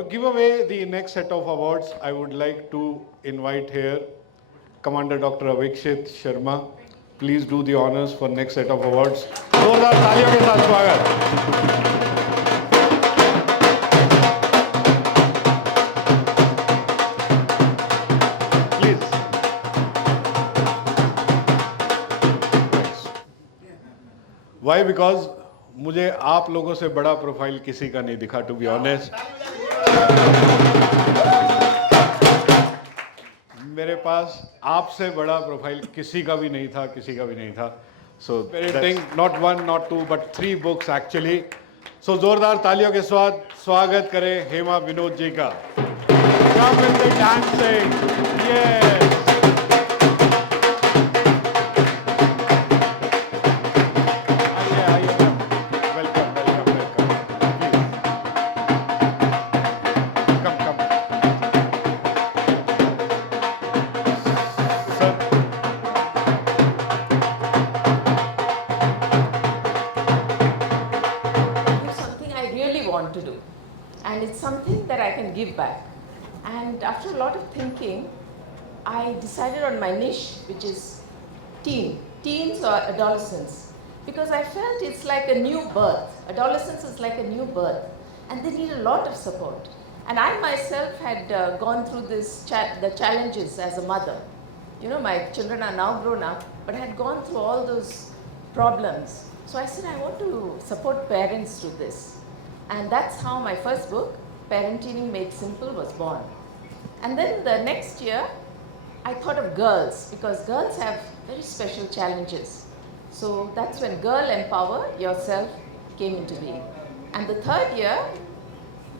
to give away the next set of awards, I would like to invite here Commander Dr. Avikshit Sharma. Please do the honors for next set of awards. जोरदार तालियों के साथ स्वागत. Please. Why? Because मुझे आप लोगों से बड़ा प्रोफाइल किसी का नहीं दिखा, to be honest. मेरे पास आपसे बड़ा प्रोफाइल किसी का भी नहीं था. So editing not one, not two, but 3 books actually. So जोरदार तालियों के साथ स्वागत करें हेमा विनोद जी का. Come with the dancing. Yes. आइए. Welcome. Please. Come. Sir. Do something I really want to do, and it's something that I can give back. And after a lot of thinking, I decided on my niche, which is teens or adolescents, because I felt it's like a new birth. Adolescence is like a new birth, and they need a lot of support. And I myself had gone through the challenges as a mother. You know, my children are now grown up, but I had gone through all those problems. So I said, I want to support parents through this. And that's how my first book, Parenting Made Simple, was born. And then the next year, I thought of girls, because girls have very special challenges. So that's when Girl Empower Yourself came into being. And the third year,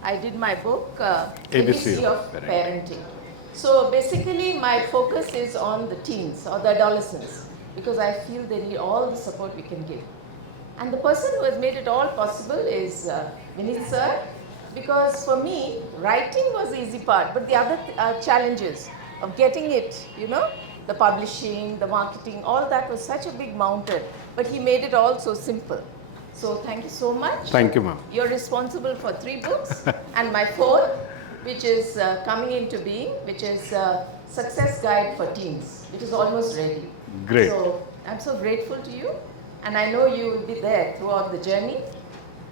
I did my book, ABC of Parenting. So basically, my focus is on the teens or the adolescents, because I feel they need all the support we can give. And the person who has made it all possible is Vinit sir, because for me, writing was the easy part, but the other challenges of getting it, you know, the publishing, the marketing, all that was such a big mountain, but he made it all so simple. So thank you so much. Thank you, ma'am. You're responsible for 3 books, and my 4th, which is coming into being, which is Success Guide for Teens, which is almost ready. Great. So I'm so grateful to you, and I know you will be there throughout the journey.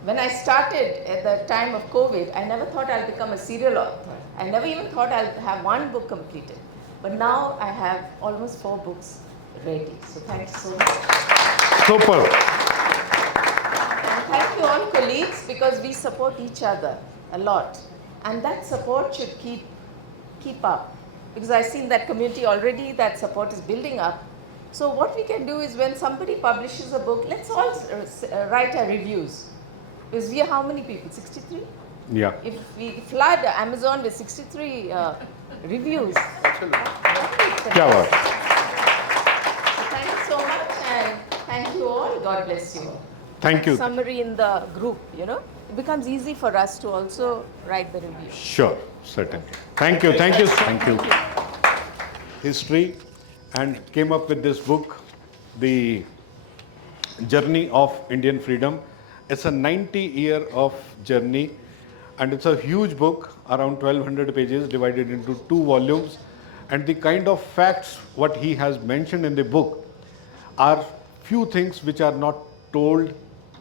When I started at the time of COVID, I never thought I'll become a serial author. I never even thought I'll have 1 book completed. But now I have almost 4 books ready. So thanks so much. Super. And thank you all colleagues, because we support each other a lot. And that support should keep up. Because I've seen that community already, that support is building up. So what we can do is when somebody publishes a book, let's all write our reviews. Because we are how many people? 63? Yeah. If we flood Amazon with 63 reviews. क्या बात. So thank you so much, and thank you all. God bless you. Thank you. Summary in the group, you know. It becomes easy for us to also write the review. Sure, certainly. Thank you. History, and came up with this book, The Journey of Indian Freedom. It's a 90-year of journey, and it's a huge book, around 1200 pages, divided into 2 volumes. And the kind of facts what he has mentioned in the book are few things which are not told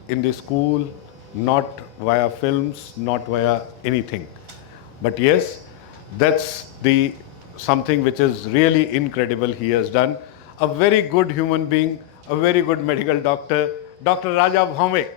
in the school, not via films, not via anything. But yes, that's the something which is really incredible he has done. A very good human being, a very good medical doctor, Dr. Raja Bhaumik.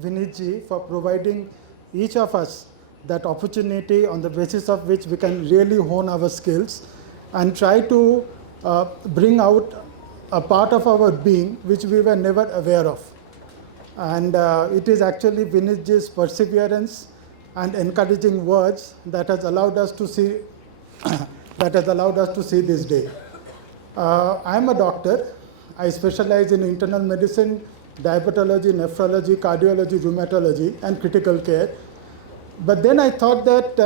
Vinit ji for providing each of us that opportunity on the basis of which we can really hone our skills and try to bring out a part of our being which we were never aware of. And it is actually Vinitji's perseverance and encouraging words that has allowed us to see this day. I am a doctor. I specialize in internal medicine, diabetology, nephrology, cardiology, rheumatology, and critical care. But then I thought that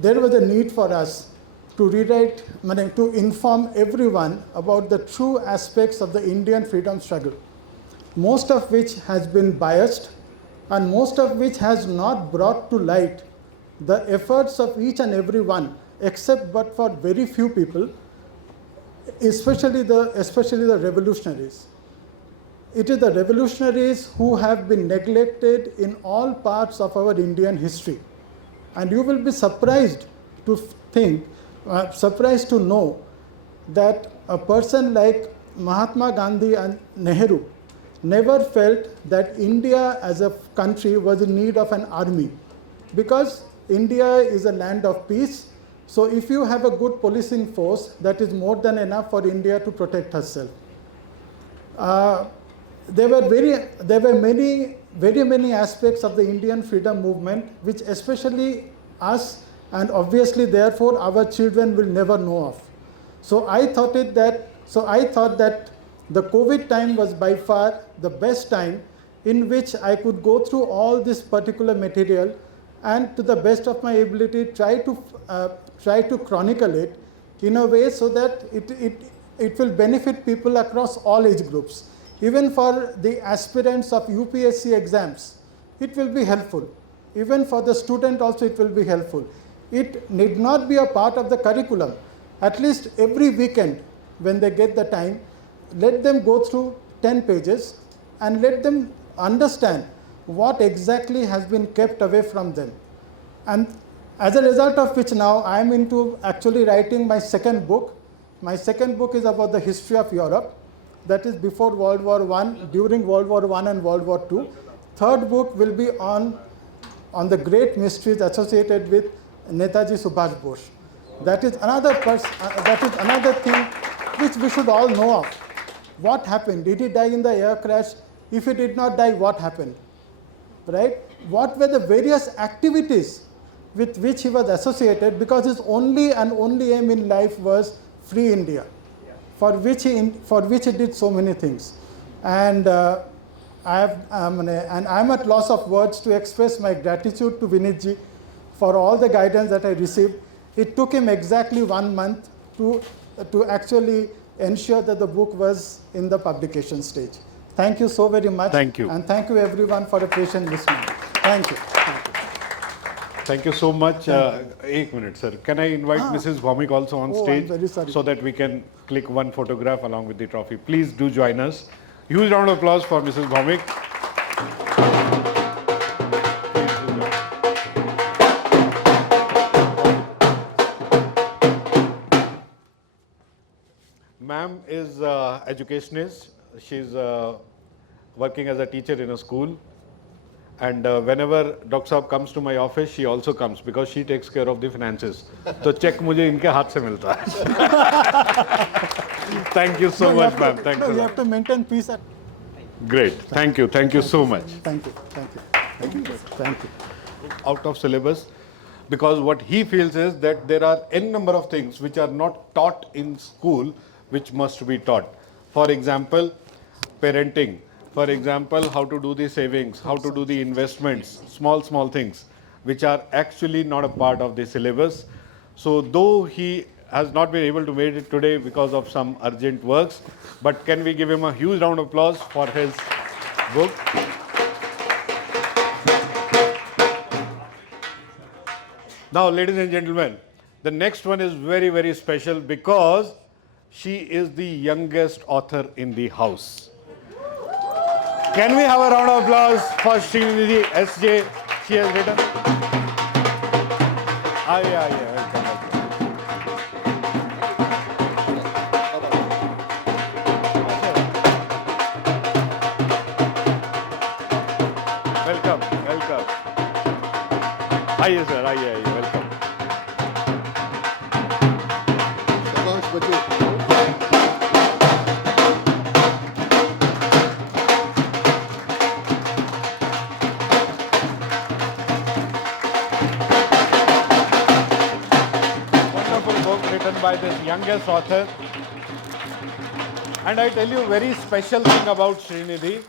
there was a need for us to to inform everyone about the true aspects of the Indian freedom struggle, most of which has been biased and most of which has not brought to light the efforts of each and every one, except but for very few people, especially the revolutionaries. It is the revolutionaries who have been neglected in all parts of our Indian history. And you will be surprised to know that a person like Mahatma Gandhi and Nehru never felt that India as a country was in need of an army, because India is a land of peace. So if you have a good policing force, that is more than enough for India to protect herself. There were very many aspects of the Indian freedom movement which especially us and obviously therefore our children will never know of. So I thought that the COVID time was by far the best time in which I could go through all this particular material and to the best of my ability try to chronicle it in a way so that it will benefit people across all age groups. Even for the aspirants of UPSC exams, it will be helpful. Even for the student also it will be helpful. It need not be a part of the curriculum. At least every weekend when they get the time, let them go through 10 pages and let them understand what exactly has been kept away from them. And as a result of which now I am into actually writing my second book. My second book is about the history of Europe. That is before World War I, during World War I and World War II. Third book will be on the great mysteries associated with Netaji Subhash Bose. That is another thing which we should all know of. What happened? Did he die in the air crash? If he did not die, what happened? Right? What were the various activities with which he was associated, because his only aim in life was free India, for which he did so many things. And I'm at loss of words to express my gratitude to Vinitji for all the guidance that I received. It took him exactly 1 month to actually ensure that the book was in the publication stage. Thank you so very much. Thank you. And thank you everyone for the patient listening. Thank you. Thank you so much. 1 minute, sir. Can I invite Mrs. Bhaumik also on stage? I'm very sorry. So that we can click one photograph along with the trophy. Please do join us. Huge round of applause for Mrs. Bhaumik. Ma'am is educationist. She's working as a teacher in a school. And whenever Dr. Saab comes to my office, she also comes because she takes care of the finances. So check मुझे इनके हाथ से मिलता है. Thank you so much, ma'am. Thank you. You have to maintain peace. Great. Thank you. Thank you so much. Thank you. Out of syllabus, because what he feels is that there are n number of things which are not taught in school which must be taught. For example, parenting. For example, how to do the savings, how to do the investments, small things which are actually not a part of the syllabus. So though he has not been able to make it today because of some urgent works, but can we give him a huge round of applause for his book? Now, ladies and gentlemen, the next one is very, very special because she is the youngest author in the house. Can we have a round of applause for Srinidhi S.J. She has written. Welcome. आइए sir, आइए आइए, welcome. शाबाश बच्चों। Wonderful book written by this youngest author. And I tell you very special thing about Srinidhi.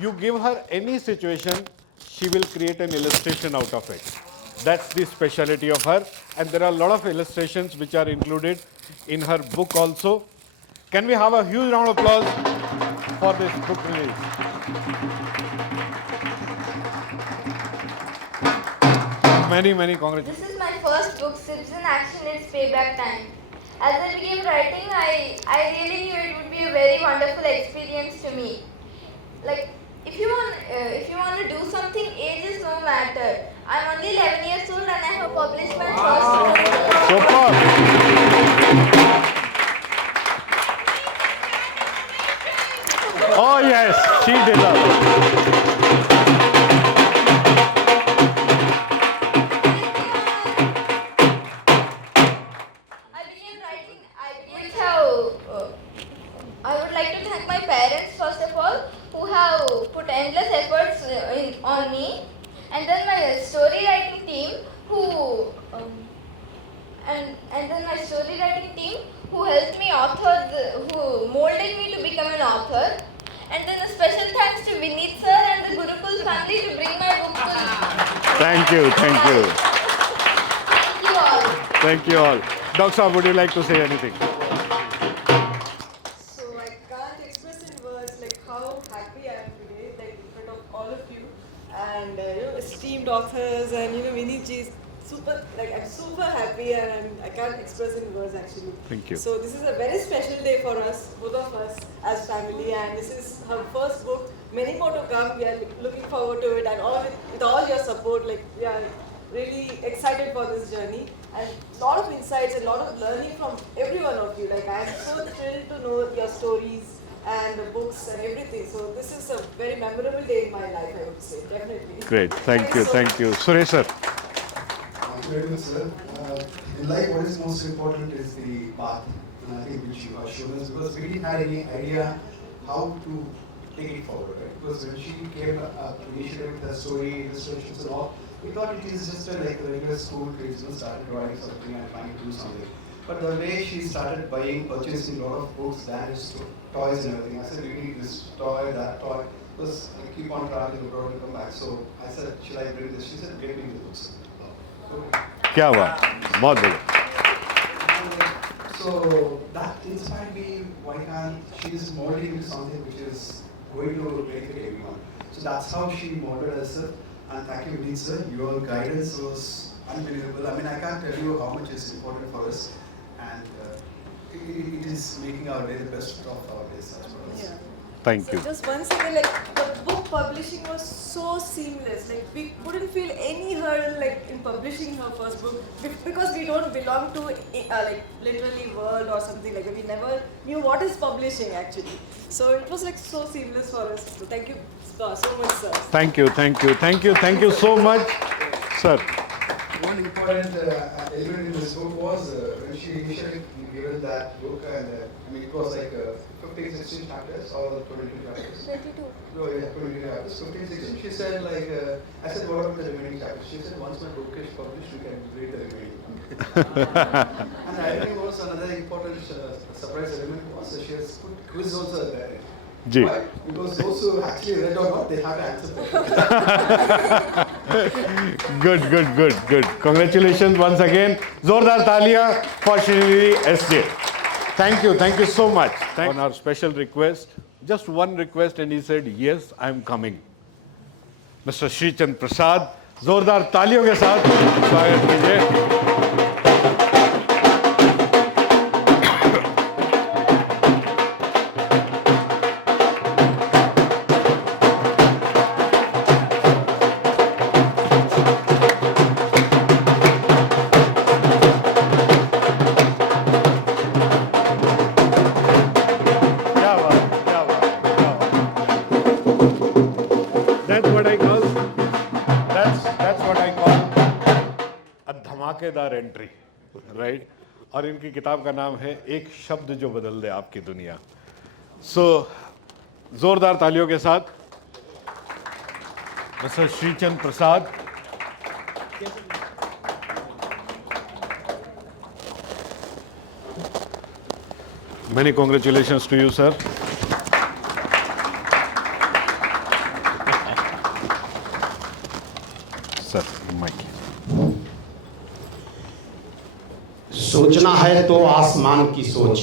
You give her any situation, she will create an illustration out of it. That's the speciality of her. And there are a lot of illustrations which are included in her book also. Can we have a huge round of applause for this book release? Many, many congratulations. This is my first book, Citizen Action, It's Payback Time. As I began writing, I really knew it would be a very wonderful experience to me. Like, if you want to do something, age is no matter. I'm only 11 years old and I have published my first book. Superb. Oh yes, she deserves. I would like to thank my parents first of all, who have put endless efforts on me, and then my story writing team, who and then my story writing team, who helped me who molded me to become an author, and then a special thanks to Vineet sir and the Gurukul family to bring my book to. Thank you, thank you. Thank you all. Thank you all. Dr. Saab, would you like to say anything? So I can't express in words like how happy I am today, like in front of all of you and esteemed authors and Vinit ji is super. Like I'm super happy and I can't express in words actually. Thank you. So this is a very special day for us, both of us as family, and this is her first book. Many more to come. We are looking forward to it, and with all your support, like we are really excited for this journey. And a lot of insights and a lot of learning from every one of you. Like I am so thrilled to know your stories and the books and everything. So this is a very memorable day in my life, I would say, definitely. Great, thank you, so thank much. you. Suresh sir. Thank you very much, sir. In life, what is most important is the path, and I think which you have shown us, because we didn't have any idea how to take it forward, right? Because when she came initially with her story, illustrations and all, we thought it is just like a regular school kids who started drawing something and trying to do something. But the way she started purchasing a lot of books, dance, toys and everything, I said, we need this toy, that toy. Because I keep on traveling abroad and come back. So I said, should I bring this? She said, get me the books. So, क्या बात, बहुत बढ़िया. so that inspired me. Why can't she is molding into something which is going to benefit everyone? So that's how she molded herself. And thank you, Vineet sir. Your guidance was unbelievable. I mean, I can't tell you how much is important for us, and it is making our day the best of our days as well. Yeah. Thank So you. just once again, like the book publishing was so seamless. Like we couldn't feel any hurdle like in publishing her first book because we don't belong to like literally world or something like that. We never knew what is publishing actually. So it was like so seamless for us. So thank you so much, sir. Thank you, thank you, thank you, thank you so much, sir. One important element in this book was when she initially given that book, and I mean, it was like 15, 16 chapters or 22 chapters. 22. No, yeah, 22 chapters, 15, 16. She said, like, I said, what about the remaining chapters? She said, once my book is published, you can read the remaining. And I think was another important surprise element was she has put quiz also there. Ji. Why? Because those who actually read or not, they have to answer that. Good, good, good, good. Congratulations once again. Zordar Talia for Srinidhi SJ. Thank you so much. On our special request, just one request, and he said, yes, I'm coming. Mr. Sri Chand Prasad, जोरदार तालियों के साथ स्वागत कीजिए. क्या बात, क्या बात, क्या बात. That's what I call धमाकेदार एंट्री, राइट। और इनकी किताब का नाम है एक शब्द जो बदल दे आपकी दुनिया। सो जोरदार तालियों के साथ mister Shrichand Prasad. Many congratulations to you, sir. Sir, mic. सोचना है तो आसमान की सोच,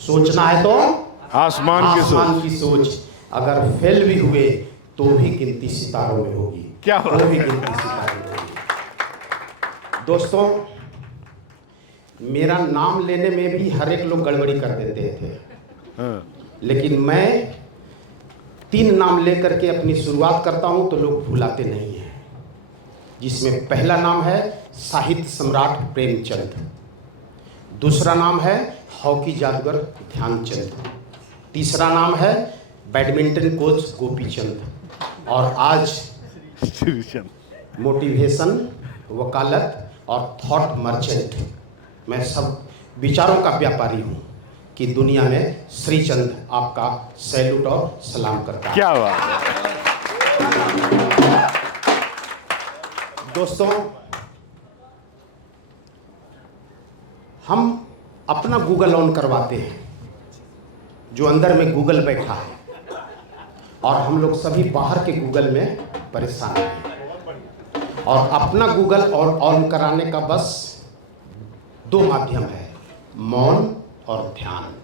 सोचना है तो आसमान की सोच। की सोच। अगर फेल भी हुए तो भी गिनती सितारों में होगी। क्या बात तो भी गिनती सितारों में होगी। दोस्तों, मेरा नाम लेने में भी हर एक लोग गड़बड़ी कर देते थे, लेकिन मैं 3 नाम लेकर के अपनी शुरुआत करता हूं तो लोग भुलाते नहीं हैं। जिसमें पहला नाम है साहित्य सम्राट प्रेमचंद, दूसरा नाम है हॉकी जादूगर ध्यानचंद, तीसरा नाम है बैडमिंटन कोच गोपीचंद, और आज मोटिवेशन, वकालत और थॉट मर्चेंट, मैं सब विचारों का व्यापारी हूँ कि दुनिया में श्रीचंद आपका सैल्यूट और सलाम करता है। क्या बात है। दोस्तों, हम अपना गूगल ऑन करवाते हैं, जो अंदर में गूगल बैठा है, और हम लोग सभी बाहर के गूगल में परेशान हैं। और अपना गूगल ऑन कराने का बस 2 माध्यम है, मौन और ध्यान।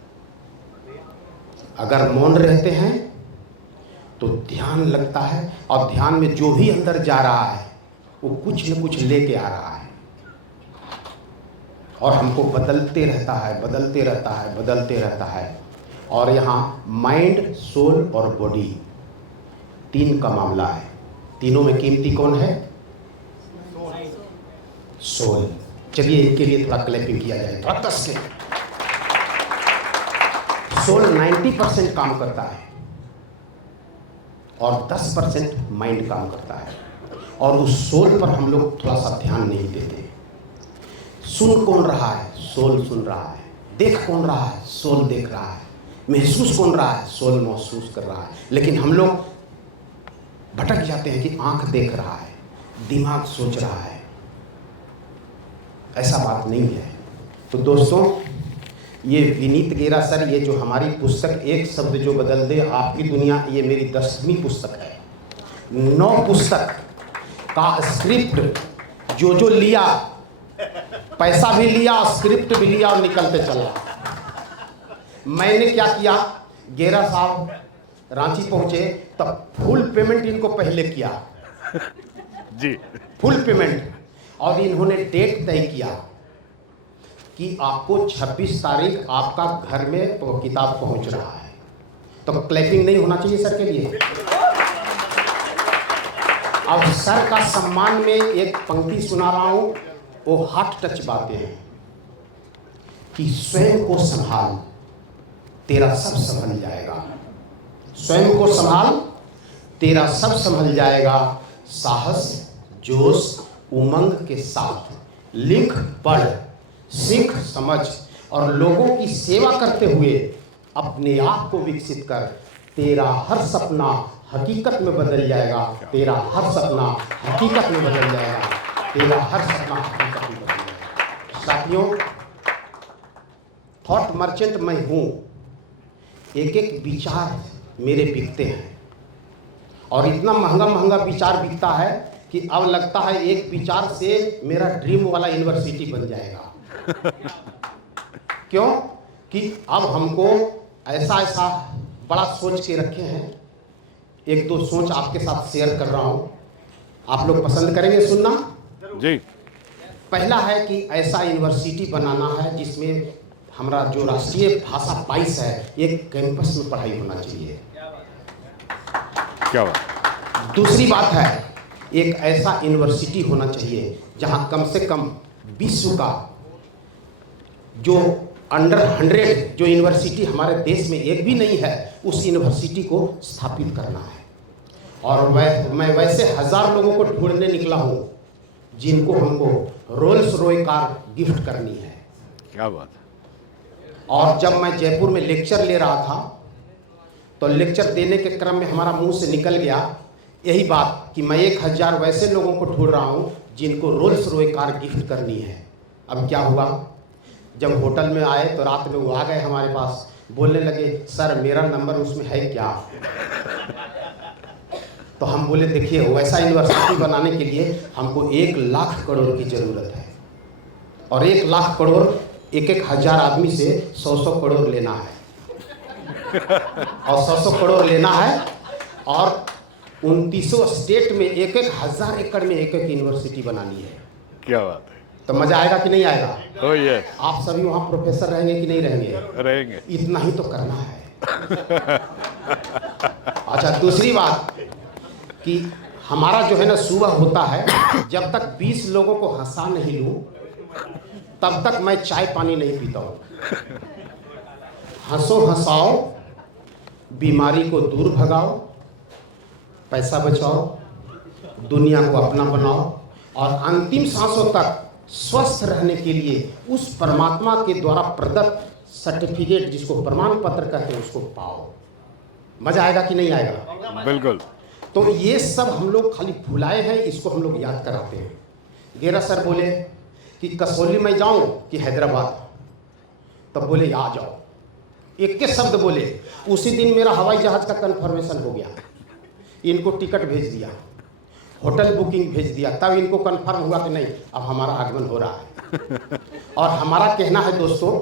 अगर मौन रहते हैं तो ध्यान लगता है, और ध्यान में जो भी अंदर जा रहा है वो कुछ न कुछ लेके आ रहा है, और हमको बदलते रहता है, बदलते रहता है, बदलते रहता है। और यहाँ माइंड, सोल और बॉडी 3 का मामला है। तीनों में कीमती कौन है? सोल। चलिए इनके लिए थोड़ा क्लैपिंग किया जाए, थोड़ा कस के। सोल 90% काम करता है और 10% माइंड काम करता है, और उस सोल पर हम लोग थोड़ा सा ध्यान नहीं देते। सुन कौन रहा है? सोल सुन रहा है। देख कौन रहा है? सोल देख रहा है। महसूस कौन रहा है? सोल महसूस कर रहा है। लेकिन हम लोग भटक जाते हैं कि आंख देख रहा है, दिमाग सोच रहा है। ऐसा बात नहीं है। तो दोस्तों, ये विनीत गेरा सर, ये जो हमारी पुस्तक एक शब्द जो बदल दे आपकी दुनिया, ये मेरी 10वीं पुस्तक है। 9 पुस्तक का स्क्रिप्ट जो लिया, पैसा भी लिया, स्क्रिप्ट भी लिया और निकलते चला। मैंने क्या किया, गेरा साहब रांची पहुंचे तब फुल पेमेंट इनको पहले किया जी, फुल पेमेंट, और इन्होंने डेट तय किया कि आपको 26 तारीख आपका घर में तो किताब पहुंच रहा है। तो क्लैपिंग नहीं होना चाहिए सर के लिए? अब सर का सम्मान में एक पंक्ति सुना रहा हूं, वो हार्ट टच बातें हैं कि स्वयं को संभाल, तेरा सब संभल जाएगा। स्वयं को संभाल, तेरा सब संभल जाएगा। साहस, जोश, उमंग के साथ लिख, पढ़, सीख, समझ और लोगों की सेवा करते हुए अपने आप को विकसित कर। तेरा हर सपना हकीकत में बदल जाएगा। तेरा हर सपना हकीकत में बदल जाएगा। तेरा हर सपना हकीकत में बदल जाएगा। साथियों, थॉट मर्चेंट मैं हूँ। एक एक विचार मेरे बिकते हैं, और इतना महंगा महंगा विचार बिकता है कि अब लगता है एक विचार से मेरा ड्रीम वाला यूनिवर्सिटी बन जाएगा। क्यों? कि अब हमको ऐसा बड़ा सोच के रखे हैं। 1-2 सोच आपके साथ शेयर कर रहा हूं, आप लोग पसंद करेंगे सुनना जी। पहला है कि ऐसा यूनिवर्सिटी बनाना है जिसमें हमारा जो राष्ट्रीय भाषा 22 है, एक कैंपस में पढ़ाई होना चाहिए। क्या बात। दूसरी बात है, एक ऐसा यूनिवर्सिटी होना चाहिए जहां कम से कम विश्व का जो अंडर 100 जो यूनिवर्सिटी हमारे देश में एक भी नहीं है, उस यूनिवर्सिटी को स्थापित करना है। और मैं वैसे 1000 लोगों को ढूंढने निकला हूँ जिनको हमको रोल्स रॉय कार गिफ्ट करनी है। क्या बात है। और जब मैं जयपुर में लेक्चर ले रहा था तो लेक्चर देने के क्रम में हमारा मुंह से निकल गया यही बात कि मैं 1000 वैसे लोगों को ढूंढ रहा हूं जिनको रोल्स रॉय कार गिफ्ट करनी है। अब क्या हुआ, जब होटल में आए तो रात में वो आ गए हमारे पास, बोलने लगे सर मेरा नंबर उसमें है क्या। तो हम बोले देखिए वैसा यूनिवर्सिटी बनाने के लिए हमको 1 लाख करोड़ की ज़रूरत है और 1 लाख करोड़ 1-1 हज़ार आदमी से 100-100 करोड़ लेना है और 100-100 करोड़ लेना है और 29 स्टेट में 1-1 हज़ार एकड़ में 1-1 यूनिवर्सिटी बनानी है। क्या बात है। तो मजा आएगा कि नहीं आएगा? ओह यस, आप सभी वहाँ प्रोफेसर रहेंगे कि नहीं रहेंगे? रहेंगे। इतना ही तो करना है। अच्छा, दूसरी बात कि हमारा जो है ना सुबह होता है, जब तक 20 लोगों को हंसा नहीं लूं तब तक मैं चाय पानी नहीं पीता हूँ। हंसो हंसाओ, बीमारी को दूर भगाओ, पैसा बचाओ, दुनिया को अपना बनाओ और अंतिम सांसों तक स्वस्थ रहने के लिए उस परमात्मा के द्वारा प्रदत्त सर्टिफिकेट जिसको प्रमाण पत्र कहते हैं उसको पाओ। मजा आएगा कि नहीं आएगा? बिल्कुल। तो ये सब हम लोग खाली भुलाए हैं, इसको हम लोग याद कराते हैं। गेरा सर बोले कि कसौली में जाऊं कि हैदराबाद, तब बोले आ जाओ, एक के शब्द बोले। उसी दिन मेरा हवाई जहाज का कन्फर्मेशन हो गया, इनको टिकट भेज दिया, होटल बुकिंग भेज दिया, तब इनको कंफर्म हुआ कि नहीं अब हमारा आगमन हो रहा है। और हमारा कहना है दोस्तों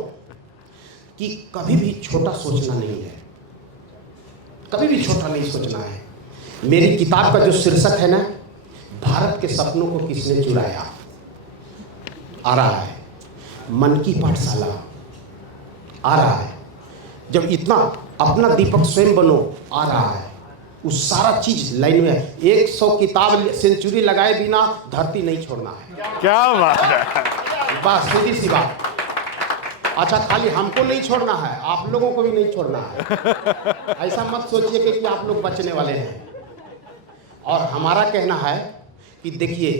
कि कभी भी छोटा सोचना नहीं है, कभी भी छोटा नहीं सोचना है। मेरी किताब का जो शीर्षक है ना, भारत के सपनों को किसने चुराया, आ रहा है। मन की पाठशाला आ रहा है। जब इतना अपना दीपक स्वयं बनो आ रहा है, उस सारा चीज लाइन में है। 100 किताब सेंचुरी लगाए बिना धरती नहीं छोड़ना है। क्या बात है। बस सीधी सी बात। अच्छा, खाली हमको नहीं छोड़ना है, आप लोगों को भी नहीं छोड़ना है। ऐसा मत सोचिए कि आप लोग बचने वाले हैं। और हमारा कहना है कि देखिए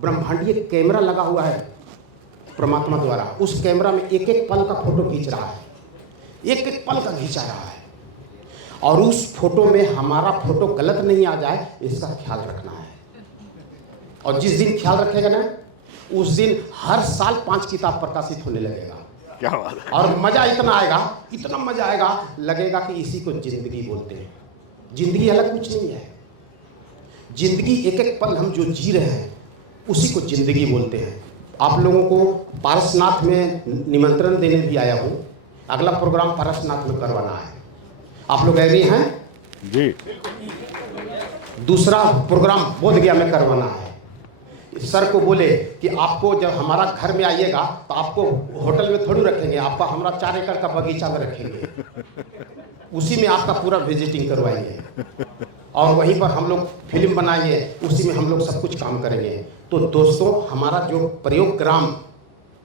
ब्रह्मांडीय कैमरा लगा हुआ है परमात्मा द्वारा, उस कैमरा में 1-1 पल का फोटो खींच रहा है, 1-1 पल का खींचा रहा है। और उस फोटो में हमारा फोटो गलत नहीं आ जाए इसका ख्याल रखना है। और जिस दिन ख्याल रखेगा ना, उस दिन हर साल 5 किताब प्रकाशित होने लगेगा। क्या बात है। और मजा इतना आएगा, इतना मजा आएगा, लगेगा कि इसी को जिंदगी बोलते हैं। जिंदगी अलग कुछ नहीं है। जिंदगी 1-1 पल हम जो जी रहे हैं उसी को जिंदगी बोलते हैं। आप लोगों को पारसनाथ में निमंत्रण देने भी आया हूँ। अगला प्रोग्राम पारसनाथ में करवाना है। आप लोग एग्री हैं? जी। दूसरा प्रोग्राम बोधगया में करवाना है। सर को बोले कि आपको जब हमारा घर में आइएगा तो आपको होटल में थोड़ी रखेंगे, आपका हमारा 4 एकड़ का बगीचा में रखेंगे, उसी में आपका पूरा विजिटिंग करवाएंगे और वहीं पर हम लोग फिल्म बनाएंगे, उसी में हम लोग सब कुछ काम करेंगे। तो दोस्तों, हमारा जो प्रयोग ग्राम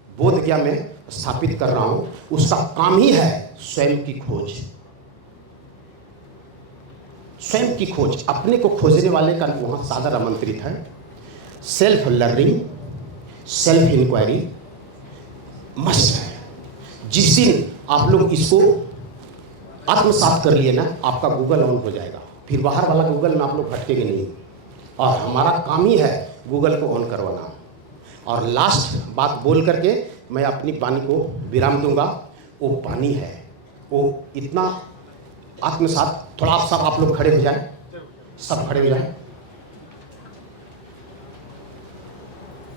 बोधगया में स्थापित कर रहा हूँ, उसका काम ही है स्वयं की खोज। स्वयं की खोज, अपने को खोजने वाले का वहाँ सादर आमंत्रित है। Self learning, self inquiry must है। जिस दिन आप लोग इसको आत्मसात कर लिए ना, आपका गूगल ऑन हो जाएगा, फिर बाहर वाला गूगल में आप लोग भटकेंगे नहीं। और हमारा काम ही है गूगल को ऑन करवाना। और लास्ट बात बोल करके मैं अपनी वाणी को विराम दूंगा। वो वाणी है, वो इतना आत्मसात। थोड़ा सब आप लोग खड़े हो जाए, सब खड़े हो जाए।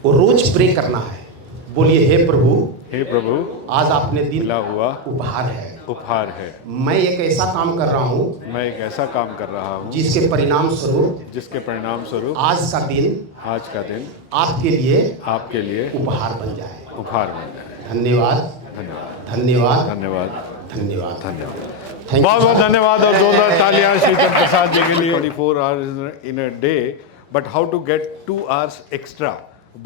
वो रोज प्रे करना है। बोलिए, हे प्रभु, हे प्रभु, आज आपने दिन मिला हुआ उपहार है, उपहार है। मैं एक ऐसा काम कर रहा हूँ, मैं एक ऐसा काम कर रहा हूँ जिसके परिणाम स्वरूप आज का दिन आपके लिए उपहार बन जाए। उपहार बन जाए। धन्यवाद, धन्यवाद, धन्यवाद, धन्यवाद, धन्यवाद, धन्यवाद। Thank you, बहुत बहुत sir. धन्यवाद और जोरदार तालियां श्रीचंद प्रसाद जी के लिए। 24 hours in a day, but how to get 2 hours extra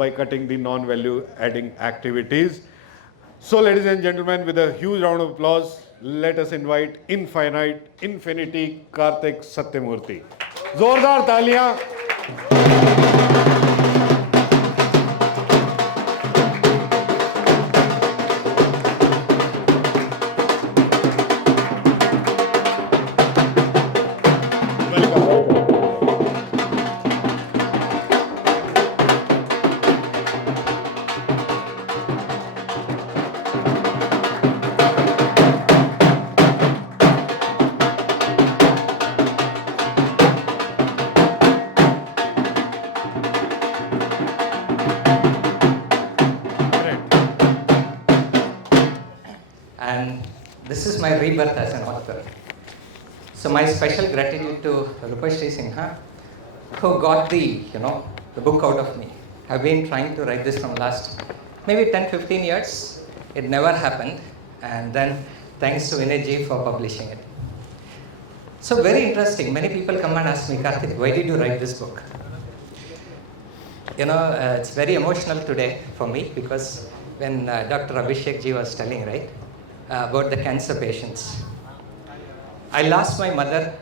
by cutting the non-value adding activities. So ladies and gentlemen, with a huge round of applause, let us invite Infinity Karthik Satyamurthy. जोरदार तालियां। my rebirth as an author. So my special gratitude to Rupashri Singha, who got the book out of me. I've been trying to write this from last maybe 10-15 years. It never happened, and then thanks to Vinay ji for publishing it. So very interesting. Many people come and ask me, Karthik, why did you write this book? It's very emotional today for me, because when Dr. Abhishek ji was telling, right, about the cancer patients. I lost my mother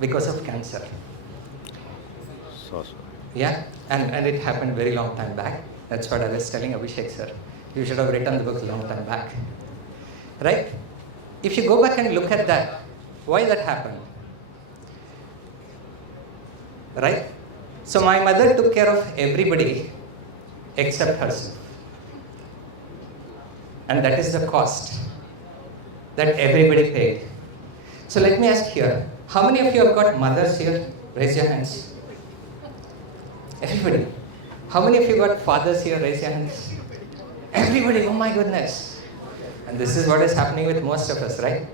because of cancer. So sorry. Yeah, and it happened very long time back. That's what I was telling Abhishek sir. You should have written the book a long time back. Right? If you go back and look at that, why that happened? Right? So my mother took care of everybody except herself. And that is the cost that everybody paid. So let me ask here, how many of you have got mothers here? Raise your hands. Everybody. How many of you got fathers here? Raise your hands. Everybody, oh my goodness. And this is what is happening with most of us, right?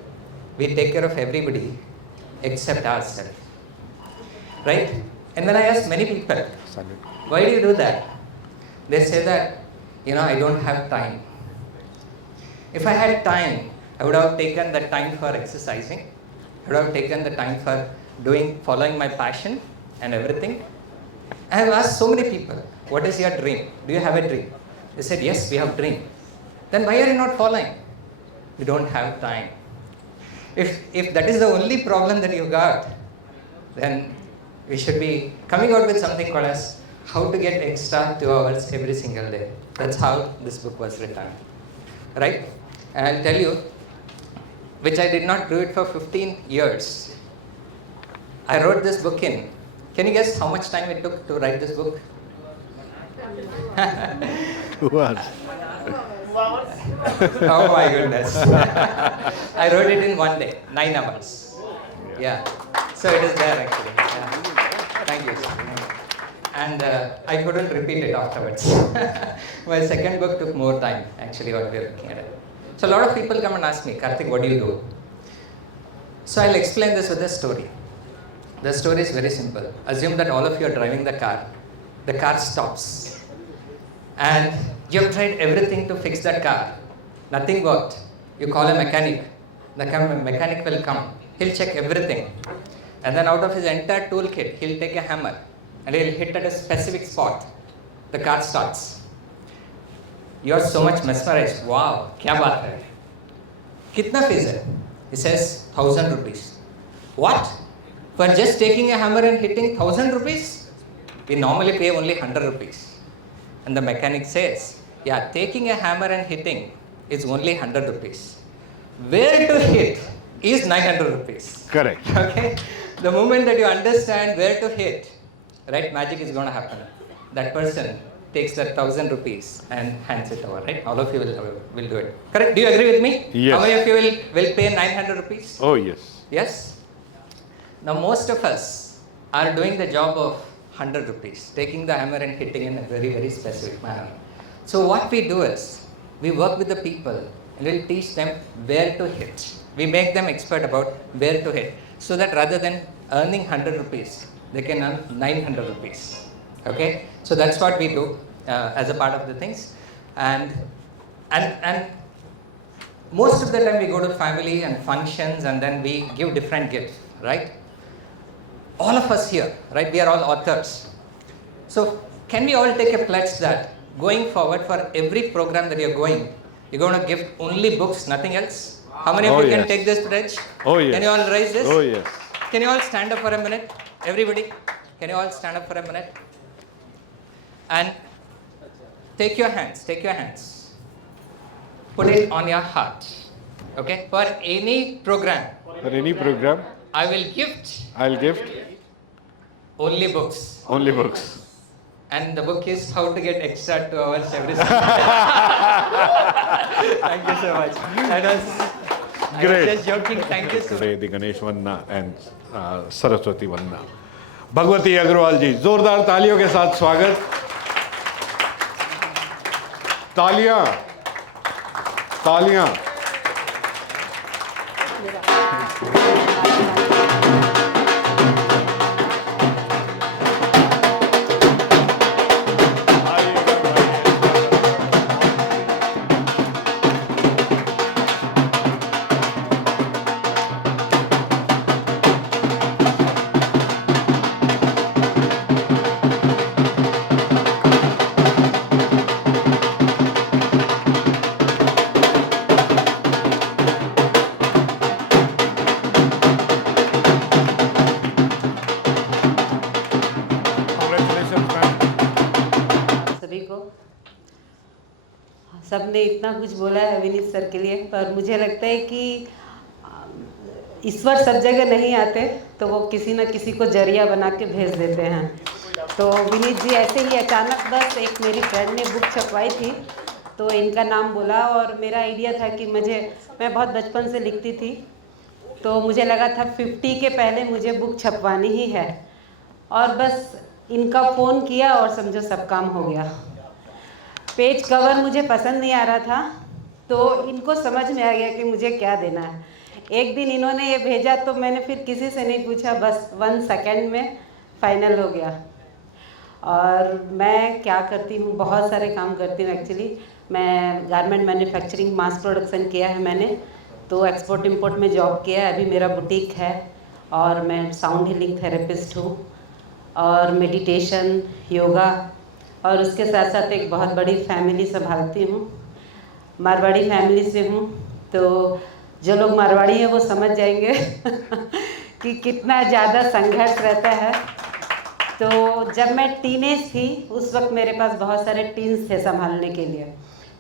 We take care of everybody except ourselves. Right? And when I ask many people, why do you do that? They say that, I don't have time. If I had time, I would have taken the time for exercising. I would have taken the time for following my passion and everything. I have asked so many people, what is your dream? Do you have a dream? They said, yes, we have a dream. Then why are you not following? We don't have time. If that is the only problem that you got, then we should be coming out with something called as how to get extra 2 hours every single day. That's how this book was written. Right? And I'll tell you, which I did not do it for 15 years. I wrote this book in. Can you guess how much time it took to write this book? Who asked? Oh my goodness. I wrote it in one day, 9 hours. Yeah. So it is there actually. Yeah. Thank you, sir. And I couldn't repeat it afterwards. My second book took more time, actually, what we are looking at it. So a lot of people come and ask me, Karthik, what do you do? So I'll explain this with a story. The story is very simple. Assume that all of you are driving the car stops. And you have tried everything to fix that car. Nothing worked. You call a mechanic. The mechanic will come. He'll check everything. And then out of his entire toolkit, he'll take a hammer and he'll hit at a specific spot. The car starts. You are so much mesmerized. Wow, kya baat hai? Kitna fees hai? He says 1,000 rupees. What? For just taking a hammer and hitting 1,000 rupees? We normally pay only 100 rupees. And the mechanic says, yeah, taking a hammer and hitting is only 100 rupees. Where to hit is 900 rupees. Correct. Okay? The moment that you understand where to hit, right, magic is going to happen. That person takes that 1,000 rupees and hands it over, right? All of you will do it. Correct? Do you agree with me? Yes. How many of you will pay 900 rupees? Oh, yes. Yes? Now most of us are doing the job of 100 rupees, taking the hammer and hitting in a very, very specific manner. So what we do is, we work with the people and we'll teach them where to hit. We make them expert about where to hit, so that rather than earning 100 rupees, they can earn 900 rupees. Okay? So that's what we do as a part of the things. And most of the time we go to family and functions and then we give different gifts, right? All of us here, right, we are all authors. So can we all take a pledge that going forward for every program that you're going to give only books, nothing else? How many of you can take this pledge? Oh, yes. Can you all raise this? Oh, yes. Can you all stand up for a minute? Everybody, can you all stand up for a minute? And take your hands. Put it on your heart. Okay? For any program, For any program, I will gift I'll gift only books. only books. And the book is How to Get Extra 2 Hours Every Single Day. Thank you so much. I was Great. just joking. Thank you so much. Today, the Ganesh Vanna and Saraswati Vanna. Bhagwati Agarwal जी, जोरदार तालियों के साथ स्वागत. तालियां. Congratulations, ma'am. सभी को सबने इतना कुछ बोला है विनीत सर के लिए, पर मुझे लगता है कि ईश्वर सब जगह नहीं आते, तो वो किसी न किसी को जरिया बना के भेज देते हैं। तो विनीत जी ऐसे ही अचानक बस एक मेरी फ्रेंड ने बुक छपवाई थी, तो इनका नाम बोला और मेरा आइडिया था कि मैं बहुत बचपन से लिखती थी, तो मुझे लगा था 50 के पहले मुझे बुक छपवानी ही है, और बस इनका फ़ोन किया और समझो सब काम हो गया। पेज कवर मुझे पसंद नहीं आ रहा था, तो इनको समझ में आ गया कि मुझे क्या देना है। एक दिन इन्होंने ये भेजा तो मैंने फिर किसी से नहीं पूछा, बस 1 सेकेंड में फाइनल हो गया। और मैं क्या करती हूँ, बहुत सारे काम करती हूँ एक्चुअली। मैं गारमेंट मैन्युफैक्चरिंग मास प्रोडक्शन किया है मैंने, तो एक्सपोर्ट इंपोर्ट में जॉब किया है। अभी मेरा बुटीक है और मैं साउंड हीलिंग थेरेपिस्ट हूँ, और मेडिटेशन, योगा, और उसके साथ साथ एक बहुत बड़ी फैमिली संभालती हूँ। मारवाड़ी फैमिली से हूँ, तो जो लोग मारवाड़ी हैं वो समझ जाएंगे कि कितना ज़्यादा संघर्ष रहता है। तो जब मैं टीनेज थी उस वक्त मेरे पास बहुत सारे टीन्स थे संभालने के लिए।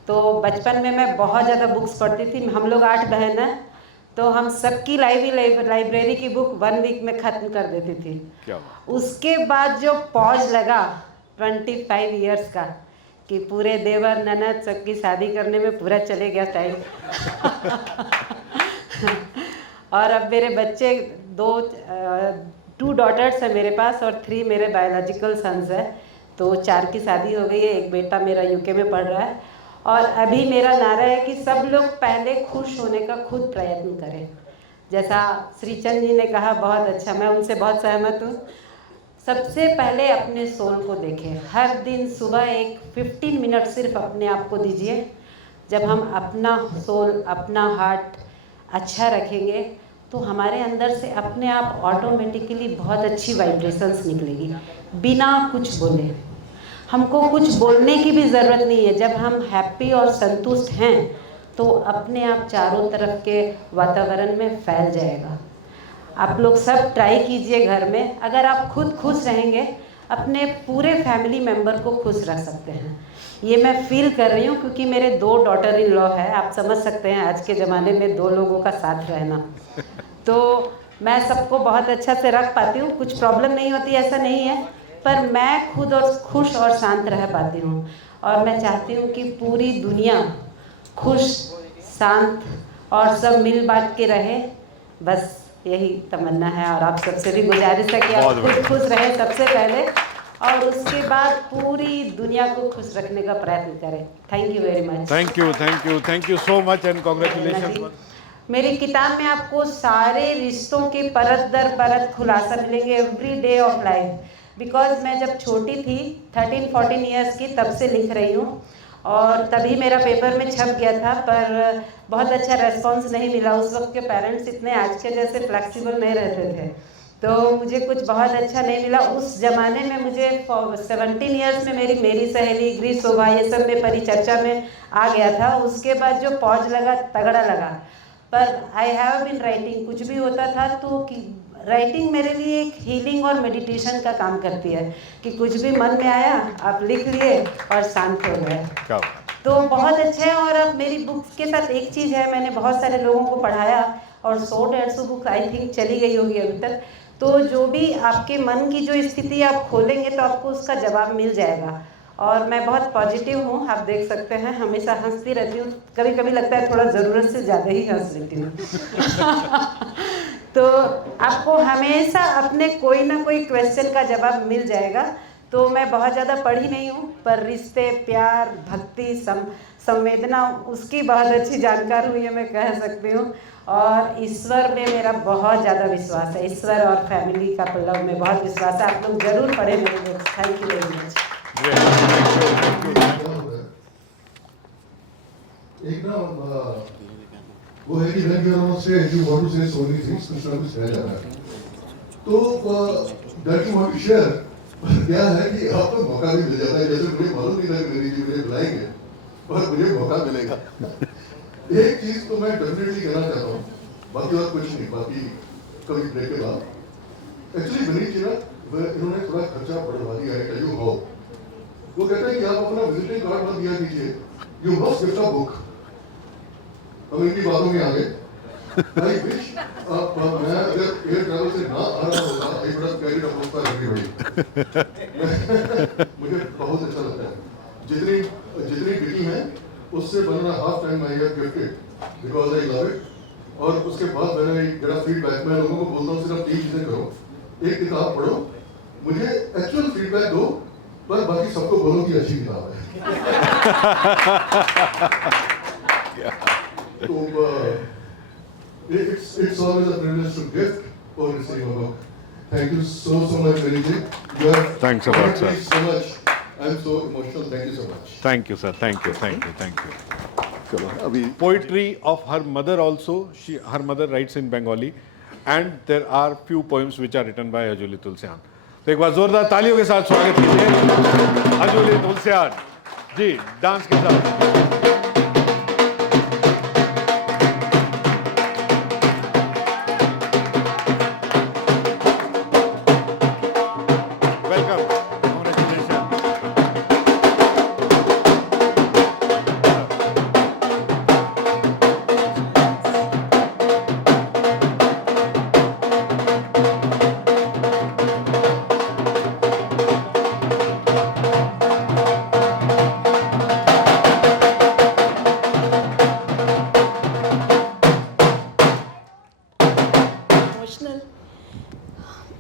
तो बचपन में मैं बहुत ज़्यादा बुक्स पढ़ती थी। हम लोग 8 बहन हैं, तो हम सबकी लाइब्रेरी की बुक 1 वीक में ख़त्म कर देती थी। क्या उसके बाद जो पॉज लगा 25 इयर्स का, कि पूरे देवर ननद सबकी शादी करने में पूरा चले गया टाइम और अब मेरे बच्चे 2 डॉटर्स हैं मेरे पास और 3 मेरे बायोलॉजिकल सन्स हैं। तो 4 की शादी हो गई है, एक बेटा मेरा यूके में पढ़ रहा है। और अभी मेरा नारा है कि सब लोग पहले खुश होने का खुद प्रयत्न करें। जैसा श्रीचंद जी ने कहा, बहुत अच्छा, मैं उनसे बहुत सहमत हूँ। सबसे पहले अपने सोल को देखें। हर दिन सुबह एक 15 मिनट सिर्फ अपने आप को दीजिए। जब हम अपना सोल, अपना हार्ट अच्छा रखेंगे तो हमारे अंदर से अपने आप ऑटोमेटिकली बहुत अच्छी वाइब्रेशंस निकलेगी, बिना कुछ बोले। हमको कुछ बोलने की भी ज़रूरत नहीं है। जब हम हैप्पी और संतुष्ट हैं तो अपने आप चारों तरफ के वातावरण में फैल जाएगा। आप लोग सब ट्राई कीजिए घर में। अगर आप खुद खुश रहेंगे, अपने पूरे फैमिली मेम्बर को खुश रख सकते हैं। ये मैं फील कर रही हूँ क्योंकि मेरे 2 डॉटर इन लॉ है। आप समझ सकते हैं आज के ज़माने में 2 लोगों का साथ रहना। तो मैं सबको बहुत अच्छा से रख पाती हूँ, कुछ प्रॉब्लम नहीं होती ऐसा नहीं है, पर मैं खुद और खुश और शांत रह पाती हूँ। और मैं चाहती हूँ कि पूरी दुनिया खुश, शांत और सब मिल बांट के रहे, बस यही तमन्ना है। और आप सबसे भी गुजारिश है कि आप खुद खुश रहें सबसे पहले, और उसके बाद पूरी दुनिया को खुश रखने का प्रयत्न करें। Thank you very much. Thank you so much and congratulation. मेरी किताब में आपको सारे रिश्तों के परत दर परत खुलासा मिलेंगे, every day of life. Because मैं जब छोटी थी 13-14 ईयर्स की, तब से लिख रही हूँ, और तभी मेरा पेपर में छप गया था, पर बहुत अच्छा रेस्पॉन्स नहीं मिला। उस वक्त के पेरेंट्स इतने आज के जैसे फ्लेक्सिबल नहीं रहते थे, तो मुझे कुछ बहुत अच्छा नहीं मिला। उस ज़माने में मुझे 17 ईयर्स में मेरी सहेली ग्रीस शोभा ये सब में परिचर्चा में आ गया था। उसके बाद जो पॉज लगा, तगड़ा लगा। पर आई हैव बीन राइटिंग, कुछ भी होता था तो राइटिंग मेरे लिए एक हीलिंग और मेडिटेशन का काम करती है, कि कुछ भी मन में आया आप लिख लिए और शांत हो गए। तो बहुत अच्छा है। और अब मेरी बुक्स के साथ एक चीज़ है, मैंने बहुत सारे लोगों को पढ़ाया और 100-150 बुक आई थिंक चली गई होगी अभी तक। तो जो भी आपके मन की जो स्थिति आप खोलेंगे तो आपको उसका जवाब मिल जाएगा। और मैं बहुत पॉजिटिव हूँ, आप देख सकते हैं, हमेशा हंसती रहती हूँ। कभी कभी लगता है थोड़ा ज़रूरत से ज़्यादा ही हंस लेती हूँ तो आपको हमेशा अपने कोई ना कोई क्वेश्चन का जवाब मिल जाएगा। तो मैं बहुत ज़्यादा पढ़ी नहीं हूँ, पर रिश्ते, प्यार, भक्ति, संवेदना, उसकी बहुत अच्छी जानकार हूँ, ये मैं कह सकती हूँ। और ईश्वर में मेरा बहुत ज़्यादा विश्वास है, ईश्वर और फैमिली का पल्लव में बहुत विश्वास है। आप लोग जरूर पढ़ें मेरे books. Thank you very much. एक ना वो है कि when you are on stage, you want to say so many things, कुछ ना कुछ रह जाता है। तो that you want to share, क्या है कि आपको मौका भी मिल जाता है, जैसे मुझे मालूम नहीं था कि मेरी जी मुझे बुलाएंगे, पर मुझे मौका मिलेगा। एक चीज तो मैं डेफिनेटली कहना चाहता हूँ, बाकी और कुछ नहीं, बाकी कभी ब्रेक के बाद। एक्चुअली विनीत जी ना, इन्होंने थोड़ा खर्चा बढ़वा दिया है, टेल यू हाउ। वो कहते हैं कि आप अपना विजिटिंग कार्ड मत दिया कीजिए, you must gift a book. हम इनकी बातों में आ गए। आई विश मैं अगर एयर ट्रैवल से ना आ रहा होता, I would have carried a book for everybody. मुझे बहुत अच्छा लगता है। जितनी डिटी है उससे 1.5 time I have gifted because I love it. और उसके बाद मैंने मेरा फीडबैक, मैं लोगों को बोलता हूँ सिर्फ 3 चीजें करो। एक किताब पढ़ो, मुझे एक्चुअल फीडबैक दो, पर बाकी सबको बोलो कि अच्छी किताब है। तो it's always a privilege to gift or receive a book. Thank you so much, Vinny. You have Thanks a lot, sir. so much. I'm so emotional. Thank you so much. Thank you, sir. Thank you. चलो अभी poetry of her mother also. Her mother writes in Bengali, and there are few poems which are written by Ajuli Tulsian. तो एक बार जोरदार तालियों के साथ स्वागत कीजिए अजूली तुलसियान जी, डांस के साथ।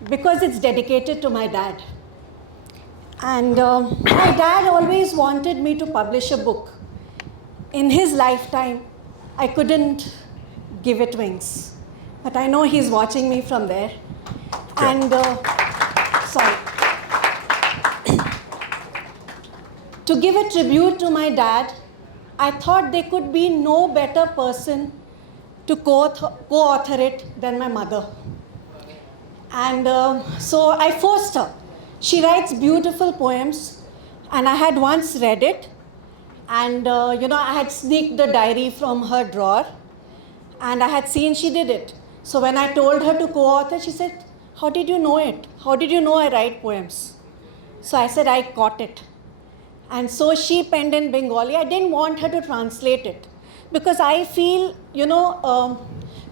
Because it's dedicated to my dad. And my dad always wanted me to publish a book. In his lifetime, I couldn't give it wings. But I know he's watching me from there. And, sorry. To give a tribute to my dad, I thought there could be no better person to co-author it than my mother. And so I forced her. She writes beautiful poems, and I had once read it, and I had sneaked the diary from her drawer, and I had seen she did it. So when I told her to co-author, she said, "How did you know it? How did you know I write poems?" So I said, "I caught it." And so she penned in Bengali. I didn't want her to translate it, because I feel,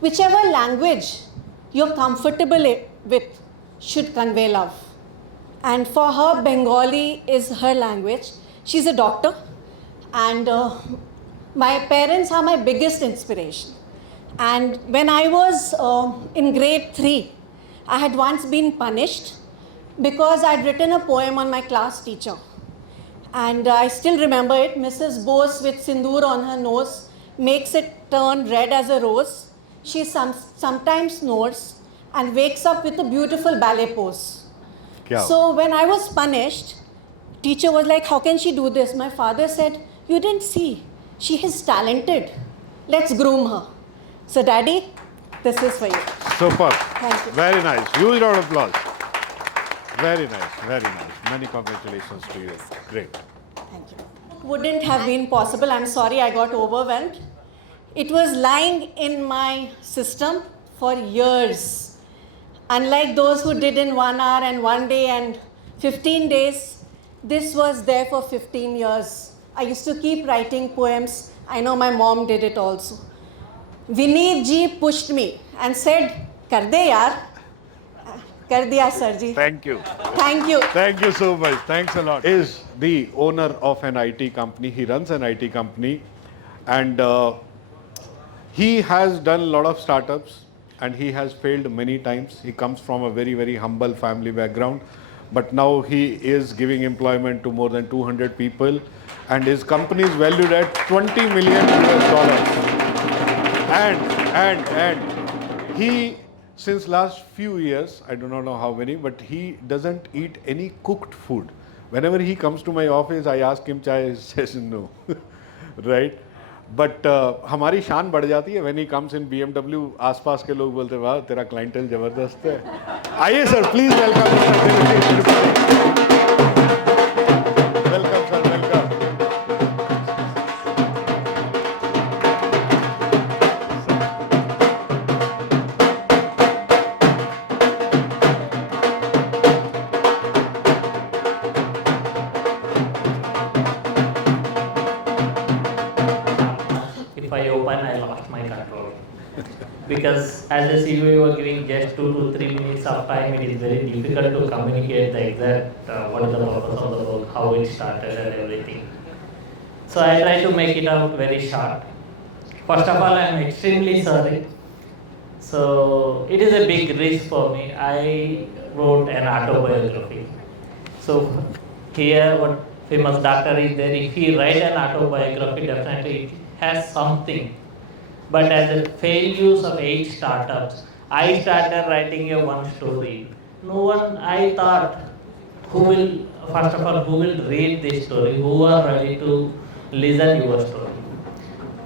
whichever language you're comfortable with should convey love. And for her, Bengali is her language. She's a doctor, and my parents are my biggest inspiration. And when I was in grade 3, I had once been punished because I'd written a poem on my class teacher. And I still remember it. Mrs. Bose, with sindoor on her nose, makes it turn red as a rose. She sometimes snores and wakes up with a beautiful ballet pose. So when I was punished, teacher was like, "How can she do this?" My father said, "You didn't see. She is talented. Let's groom her." So Daddy, this is for you. Super. Thank you. Very nice. Huge round of applause. Very nice. Very nice. Many congratulations to you. Great. Thank you. Wouldn't have been possible. I'm sorry I got overwhelmed. It was lying in my system for years. Unlike those who did in 1 hour and 1 day and 15 days, this was there for 15 years. I used to keep writing poems. I know my mom did it also. Vineet ji pushed me and said, "Kar de yaar." Kar diya, sir ji. Thank you. Thank you. Thank you so much. Thanks a lot. Is the owner of an IT company. He runs an IT company, and he has done a lot of startups. And he has failed many times. He comes from a very, very humble family background. But now he is giving employment to more than 200 people. And his company is valued at $20 million. And he, since last few years, I do not know how many, but he doesn't eat any cooked food. Whenever he comes to my office, I ask him chai, he says no. Right? But हमारी शान बढ़ जाती है when he comes in BMW. आसपास के लोग बोलते हैं वाह तेरा क्लाइंटेल जबरदस्त है. आइए sir, please welcome mister Devjit Tripathi. Welcome sir, welcome. If I open, I lost my control. Because as a CEO, you are giving just 2 to 3 minutes of time, it is very difficult to communicate the exact what is the purpose of the book, how it started and everything. So I try to make it out very short. First of all, I am extremely sorry. So it is a big risk for me. I wrote an autobiography. So here what famous doctor is there, if he write an autobiography, definitely it has something. But as a failures of 8 startups, I started writing a one story. No one, I thought, who will, first of all, who will read this story, who are ready to listen your story.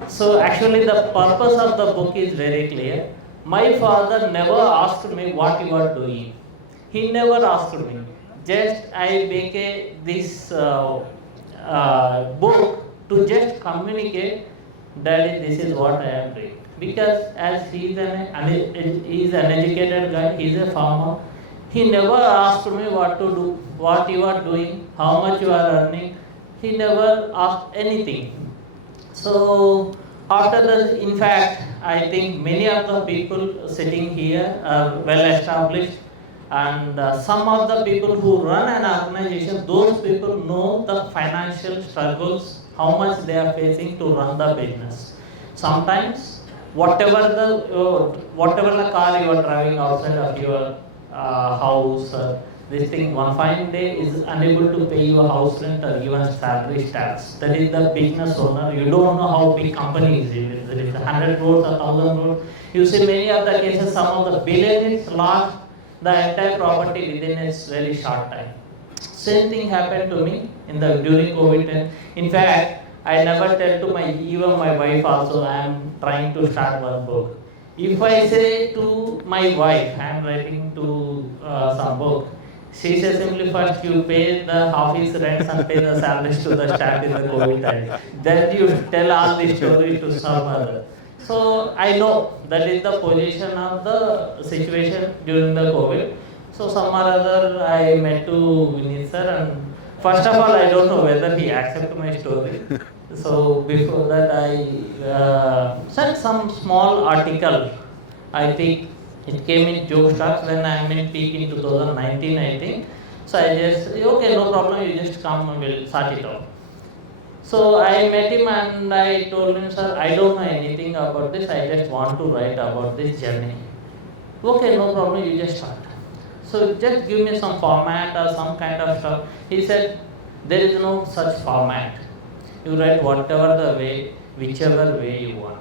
So actually the purpose of the book is very clear. My father never asked me what you are doing. He never asked me. Just I make this book to just communicate that this is what I am doing. Because as he is an educated guy, he is a farmer. He never asked me what to do, what you are doing, how much you are earning. He never asked anything. So after the, in fact, I think many of the people sitting here are well established, and some of the people who run an organization, those people know the financial struggles, how much they are facing to run the business. Sometimes whatever the car you are driving outside of your house, this thing, one fine day is unable to pay your house rent or even salary tax. That is the business owner. You don't know how big company is it. There is 100 crores, 1,000 crores. You see many of the cases, some of the billionaires lost the entire property within a very short time. Same thing happened to me during COVID time. In fact, I never tell to even my wife also, I am trying to start one book. If I say to my wife, I am writing to some book, she says simply first you pay the office rents and pay the salaries to the staff in the COVID time. Then you tell all these stories to some other. So I know that is the position of the situation during the COVID. So some or other I met to Vineet sir, and first of all I don't know whether he accepted my story. So before that I sent some small article. I think it came in Joe Stocks when I am in peak in 2019 I think. So I just said, okay, no problem, you just come and we'll sort it out. So I met him and I told him, sir, I don't know anything about this, I just want to write about this journey. Okay, no problem, you just start. So just give me some format or some kind of stuff. He said, there is no such format. You write whatever the way, whichever way you want.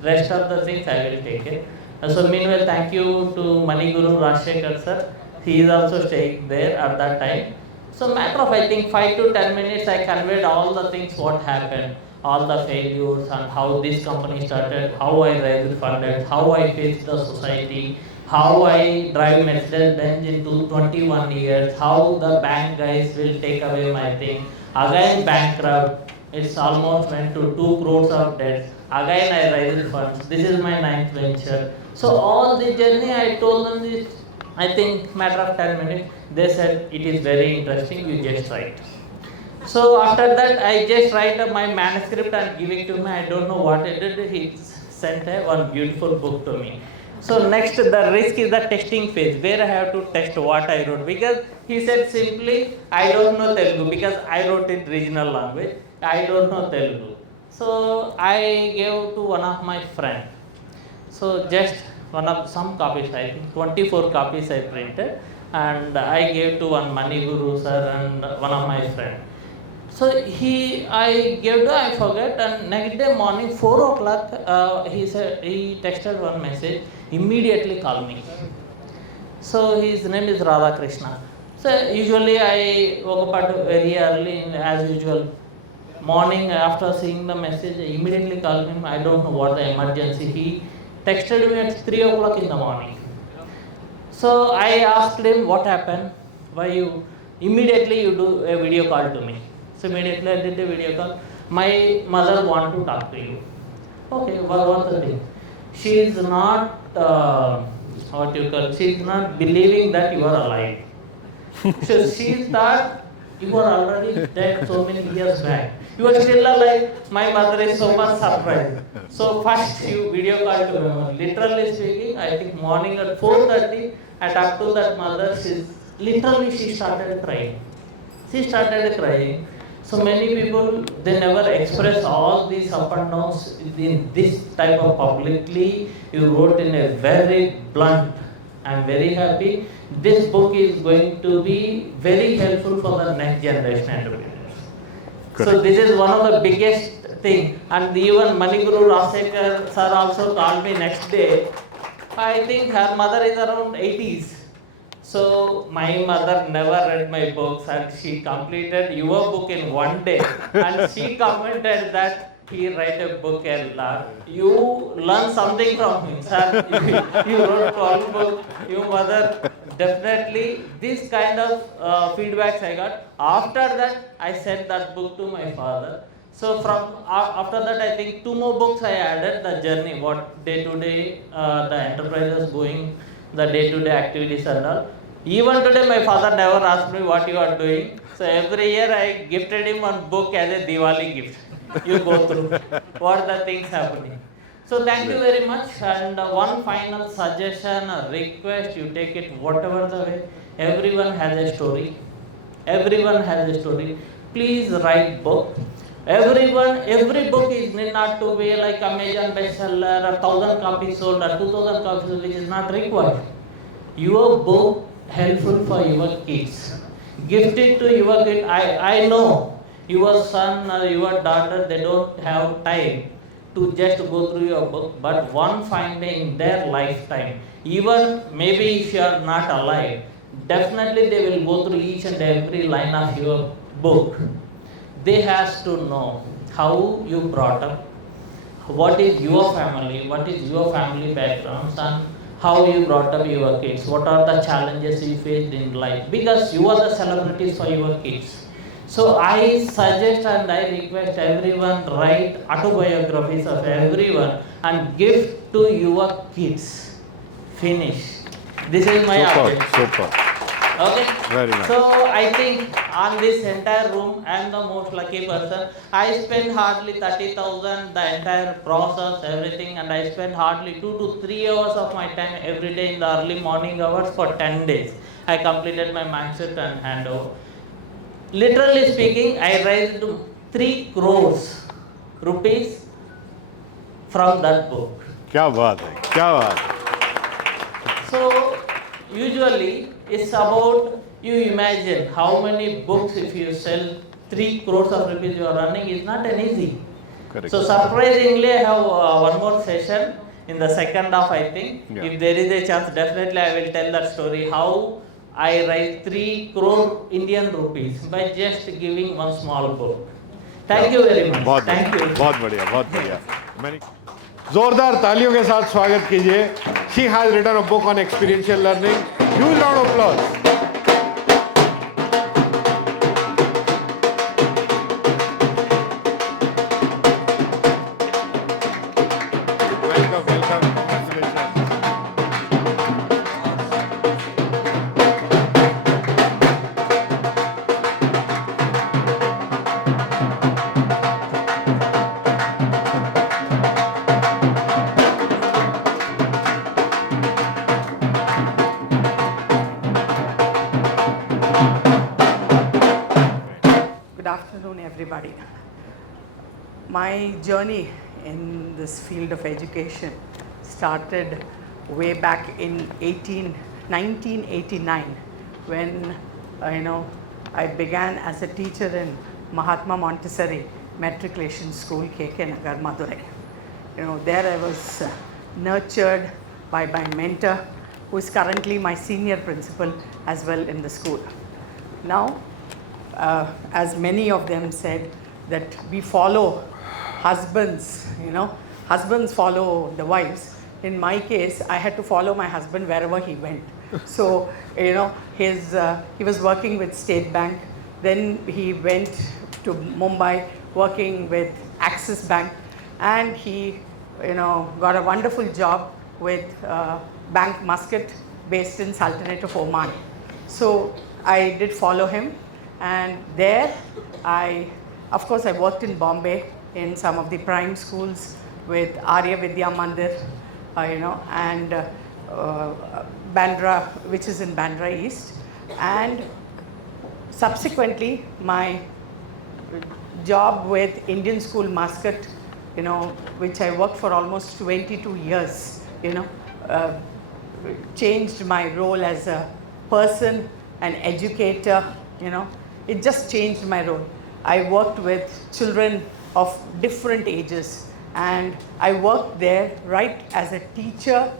Rest of the things I will take it. So meanwhile, thank you to Mani Guru Rajshekhar sir. He is also staying there at that time. So matter of I think 5 to 10 minutes I conveyed all the things what happened, all the failures and how this company started, how I raised funded, how I faced the society, how I drive Mercedes-Benz into 21 years, how the bank guys will take away my thing, again bankrupt, it's almost went to 2 crores of debt, again I raised funds, this is my 9th venture. So all the journey I told them this, I think matter of 10 minutes, they said it is very interesting, you just write. So after that I just write my manuscript and give it to him, I don't know what I did, he sent one beautiful book to me. So next the risk is the testing phase, where I have to test what I wrote, because he said simply, I don't know Telugu, because I wrote in regional language, I don't know Telugu. So I gave to one of my friends. So just some copies, I think 24 copies I printed, and I gave to one Mani Guru sir and one of my friends. So I gave to, I forget, and next day morning 4 o'clock, he said, he texted one message, immediately call me. So his name is Radha Krishna. So usually I woke up very early, as usual. Morning after seeing the message, I immediately called him. I don't know what the emergency. He texted me at 3 o'clock in the morning. So I asked him what happened, why you immediately you do a video call to me. So immediately I did a video call. My mother want to talk to you. Okay, what's the thing? She is not she is not believing that you are alive. So she thought you are already dead so many years back. You are still alive. My mother is so much surprised. So first you video call to me. Literally speaking, I think morning at 4:30, I talked to that mother. She started crying. She started crying. So many people, they never express all these up and downs in this type of publicly. You wrote in a very blunt. I'm very happy. This book is going to be very helpful for the next generation entrepreneurs. So this is one of the biggest thing. And even Maniguru Rasekar sir also called me next day. I think her mother is around 80s. So my mother never read my books, and she completed your book in one day. And she commented that he write a book and you learn something from him, sir. You wrote 12 books. Your mother definitely this kind of feedbacks I got. After that, I sent that book to my father. So from after that, I think 2 more books I added. The journey, what day to day the enterprises going, the day-to-day activities and all. Even today, my father never asked me what you are doing. So every year I gifted him one book as a Diwali gift. You go through what the things happening. So thank you very much. And one final suggestion or request, you take it whatever the way. Everyone has a story. Everyone has a story. Please write book. Every book is need not to be like Amazon bestseller, 1,000 copies sold or 2,000 copies sold, which is not required. Your book helpful for your kids. Gift it to your kid. I know your son or your daughter, they don't have time to just go through your book, but one fine day in their lifetime, even maybe if you are not alive, definitely they will go through each and every line of your book. They has to know how you brought up, what is your family background, and how you brought up your kids, what are the challenges you faced in life, because you are the celebrities for your kids. So I suggest and I request everyone write autobiographies of everyone and give to your kids. Finish. This is my objective. Super. Okay. Very nice. So I think on this entire room, I am the most lucky person. I spend hardly 30,000, the entire process, everything, and I spend hardly 2 to 3 hours of my time every day in the early morning hours for 10 days. I completed my mindset and handover. Literally speaking, I raised 3 crores rupees from that book. क्या बात है, क्या बात है. So usually it's about, you imagine how many books if you sell 3 crores of rupees you are running is not an easy. Correct. So surprisingly I have one more session in the second half I think. Yeah. If there is a chance, definitely I will tell that story how I raised 3 crore Indian rupees by just giving one small book. Thank you very much. बहुत Thank बढ़िया, you. बहुत बढ़िया, बहुत बढ़िया. जोरदार तालियों के साथ स्वागत कीजिए. She has written a book on experiential learning. Huge round of applause. Welcome, congratulations. Good afternoon, everybody. My journey in this field of education started way back in 1989 when I began as a teacher in Mahatma Montessori Matriculation School, KK Nagar, Madurai. There I was nurtured by my mentor, who is currently my senior principal as well in the school. Now, as many of them said, that we follow husbands, husbands follow the wives. In my case, I had to follow my husband wherever he went. So, he was working with State Bank, then he went to Mumbai working with Axis Bank, and he, got a wonderful job with Bank Muscat based in Sultanate of Oman. So I did follow him, and there of course I worked in Bombay in some of the prime schools with Arya Vidya Mandir, and Bandra, which is in Bandra East, and subsequently my job with Indian School Muscat, which I worked for almost 22 years, changed my role as a person, an educator, it just changed my role. I worked with children of different ages, and I worked there right as a teacher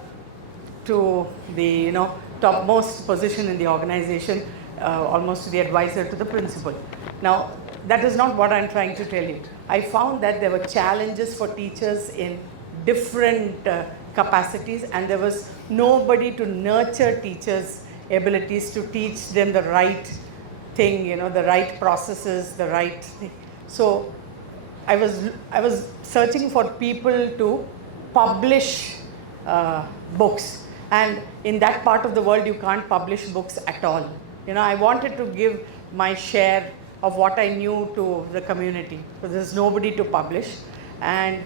to the topmost position in the organization, almost to the advisor to the principal. Now, that is not what I'm trying to tell you. I found that there were challenges for teachers in different capacities, and there was nobody to nurture teachers' abilities to teach them the right thing, the right processes, the right thing. So I was searching for people to publish books, and in that part of the world you can't publish books at all. I wanted to give my share of what I knew to the community, because there's nobody to publish. And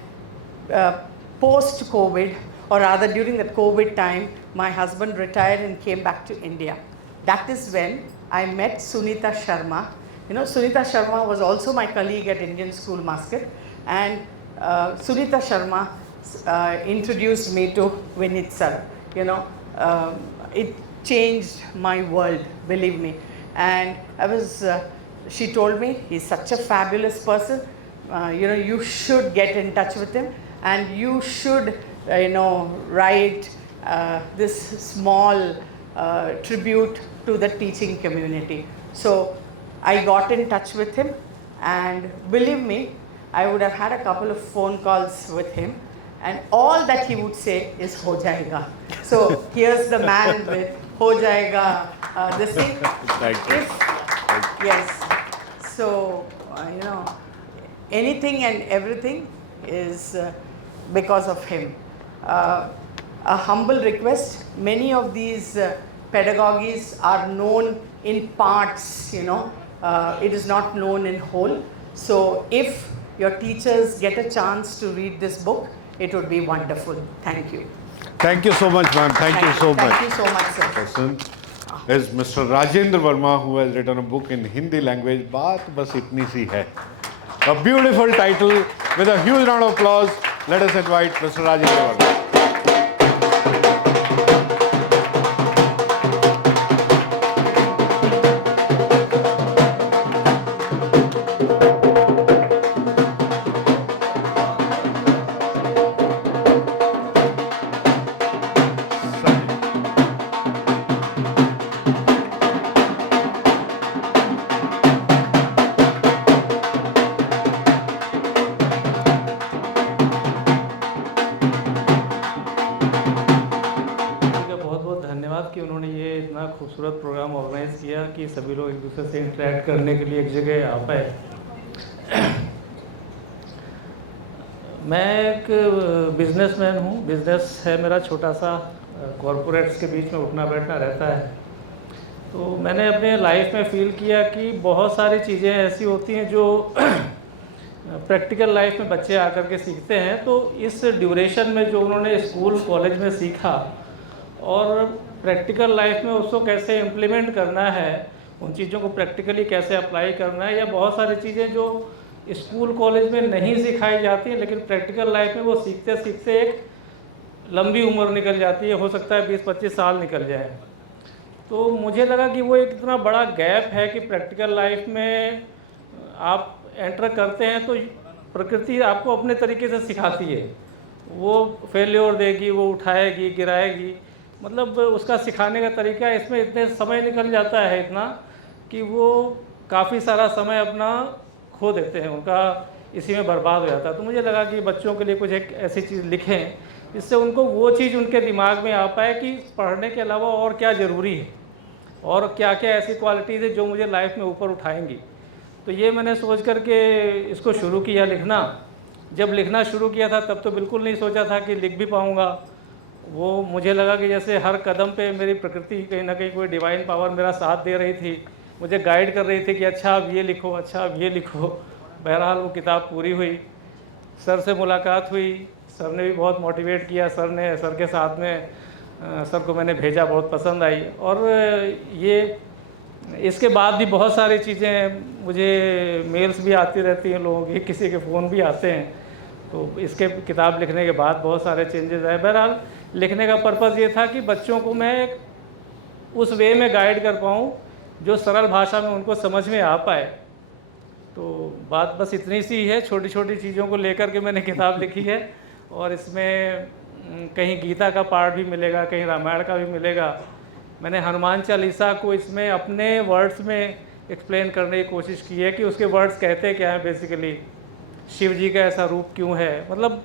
post-COVID, or rather during the COVID time, my husband retired and came back to India. That is when I met Sunita Sharma. Sunita Sharma was also my colleague at Indian School Muscat, and Sunita Sharma introduced me to Vinit sir. It changed my world, believe me. And she told me, he's such a fabulous person, you should get in touch with him, and you should write this small tribute to the teaching community. So I got in touch with him, and believe me, I would have had a couple of phone calls with him, and all that he would say is ho jayega. So here's the man with ho jayega, this thing. Yes. So, anything and everything is because of him. A humble request, many of these pedagogies are known in parts, it is not known in whole. So if your teachers get a chance to read this book, it would be wonderful. Thank you. Thank you so much, ma'am. Thank you so much. Thank you so much, sir. Person is Mr. Rajendra Verma, who has written a book in Hindi language, Baat Bas Itni Si Hai. A beautiful title with a huge round of applause. Let us invite Mr. Rajendra Verma. खूबसूरत programme organise किया कि सभी लोग एक दूसरे से interact करने के लिए एक जगह आ पाए। मैं एक बिजनेसमैन हूँ, बिजनेस है मेरा छोटा सा, कॉरपोरेट्स के बीच में उठना बैठना रहता है। तो मैंने अपने लाइफ में फील किया कि बहुत सारी चीज़ें ऐसी होती हैं जो प्रैक्टिकल लाइफ में बच्चे आकर के सीखते हैं। तो इस ड्यूरेशन में जो उन्होंने स्कूल कॉलेज में सीखा और प्रैक्टिकल लाइफ में उसको कैसे इम्प्लीमेंट करना है, उन चीज़ों को प्रैक्टिकली कैसे अप्लाई करना है, या बहुत सारी चीज़ें जो स्कूल कॉलेज में नहीं सिखाई जाती हैं लेकिन प्रैक्टिकल लाइफ में वो सीखते सीखते एक लंबी उम्र निकल जाती है, हो सकता है 20-25 साल निकल जाए। तो मुझे लगा कि वो एक इतना बड़ा गैप है कि प्रैक्टिकल लाइफ में आप एंटर करते हैं तो प्रकृति आपको अपने तरीके से सिखाती है। वो फेल्योर देगी, वो उठाएगी, गिराएगी, मतलब उसका सिखाने का तरीका इसमें इतने समय निकल जाता है इतना कि वो काफ़ी सारा समय अपना खो देते हैं, उनका इसी में बर्बाद हो जाता है। तो मुझे लगा कि बच्चों के लिए कुछ एक ऐसी चीज़ लिखें जिससे उनको वो चीज़ उनके दिमाग में आ पाए कि पढ़ने के अलावा और क्या ज़रूरी है और क्या क्या ऐसी क्वालिटीज़ है जो मुझे लाइफ में ऊपर उठाएंगी। तो ये मैंने सोच करके इसको शुरू किया लिखना। जब लिखना शुरू किया था तब तो बिल्कुल नहीं सोचा था कि लिख भी पाऊँगा। वो मुझे लगा कि जैसे हर कदम पे मेरी प्रकृति कहीं ना कहीं कोई डिवाइन पावर मेरा साथ दे रही थी, मुझे गाइड कर रही थी कि अच्छा अब ये लिखो, अच्छा अब ये लिखो। बहरहाल वो किताब पूरी हुई, सर से मुलाकात हुई, सर ने भी बहुत मोटिवेट किया। सर के साथ में सर को मैंने भेजा, बहुत पसंद आई। और ये इसके बाद भी बहुत सारी चीज़ें, मुझे मेल्स भी आती रहती हैं लोगों की, किसी के फ़ोन भी आते हैं। तो इसके किताब लिखने के बाद बहुत सारे चेंजेस आए। बहरहाल लिखने का पर्पज़ ये था कि बच्चों को मैं उस वे में गाइड कर पाऊँ जो सरल भाषा में उनको समझ में आ पाए। तो बात बस इतनी सी है, छोटी छोटी चीज़ों को लेकर के मैंने किताब लिखी है। और इसमें कहीं गीता का पार्ट भी मिलेगा, कहीं रामायण का भी मिलेगा। मैंने हनुमान चालीसा को इसमें अपने वर्ड्स में एक्सप्लेन करने की कोशिश की है कि उसके वर्ड्स कहते क्या हैं, बेसिकली शिव जी का ऐसा रूप क्यों है। मतलब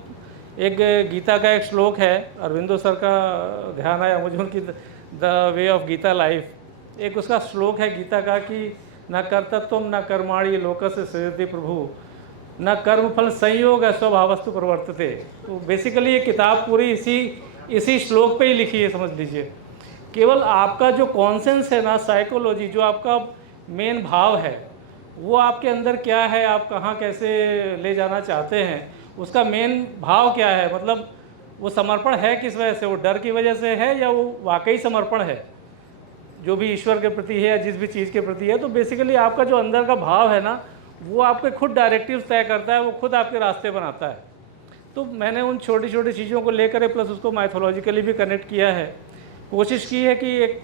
एक गीता का एक श्लोक है, अरविंदो सर का ध्यान आया मुझे उनकी the way of Gita life. एक उसका श्लोक है गीता का कि न कर्तत्वम न कर्माणि लोकस्य सृजति प्रभु, न कर्मफल संयोग स्वभावस्तु प्रवर्तते। तो बेसिकली ये किताब पूरी इसी श्लोक पे ही लिखी है, समझ लीजिए। केवल आपका जो कॉन्सेंस है ना, साइकोलॉजी, जो आपका मेन भाव है, वो आपके अंदर क्या है, आप कहाँ कैसे ले जाना चाहते हैं, उसका मेन भाव क्या है। मतलब वो समर्पण है किस वजह से, वो डर की वजह से है या वो वाकई समर्पण है जो भी ईश्वर के प्रति है या जिस भी चीज़ के प्रति है। तो बेसिकली आपका जो अंदर का भाव है ना, वो आपके खुद डायरेक्टिव्स तय करता है, वो खुद आपके रास्ते बनाता है। तो मैंने उन छोटी छोटी चीज़ों को लेकर प्लस उसको माइथोलॉजिकली भी कनेक्ट किया है। कोशिश की है कि एक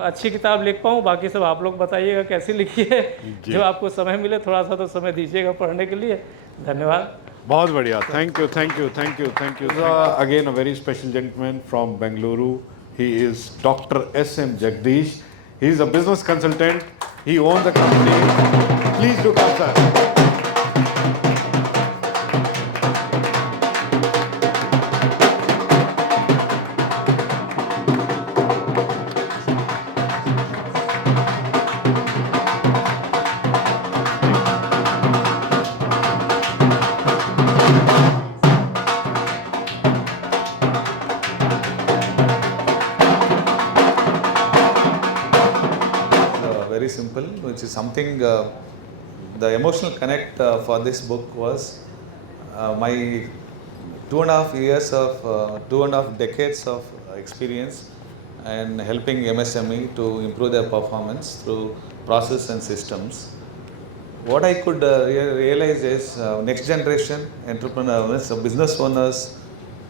अच्छी किताब लिख पाऊँ। बाकी सब आप लोग बताइएगा कैसी लिखी है। जो आपको समय मिले थोड़ा सा तो समय दीजिएगा पढ़ने के लिए। धन्यवाद। बहुत बढ़िया, thank you, thank you, thank you, thank you. Again a very special gentleman from Bengaluru. He is Dr. S.M. Jagdish. He is a business consultant. He owns the company. Please do come, sir. Very simple, which is something, the emotional connect for this book was my 2.5 years of 2.5 decades of experience and helping MSME to improve their performance through process and systems. What I could realize is next generation entrepreneurs, business owners,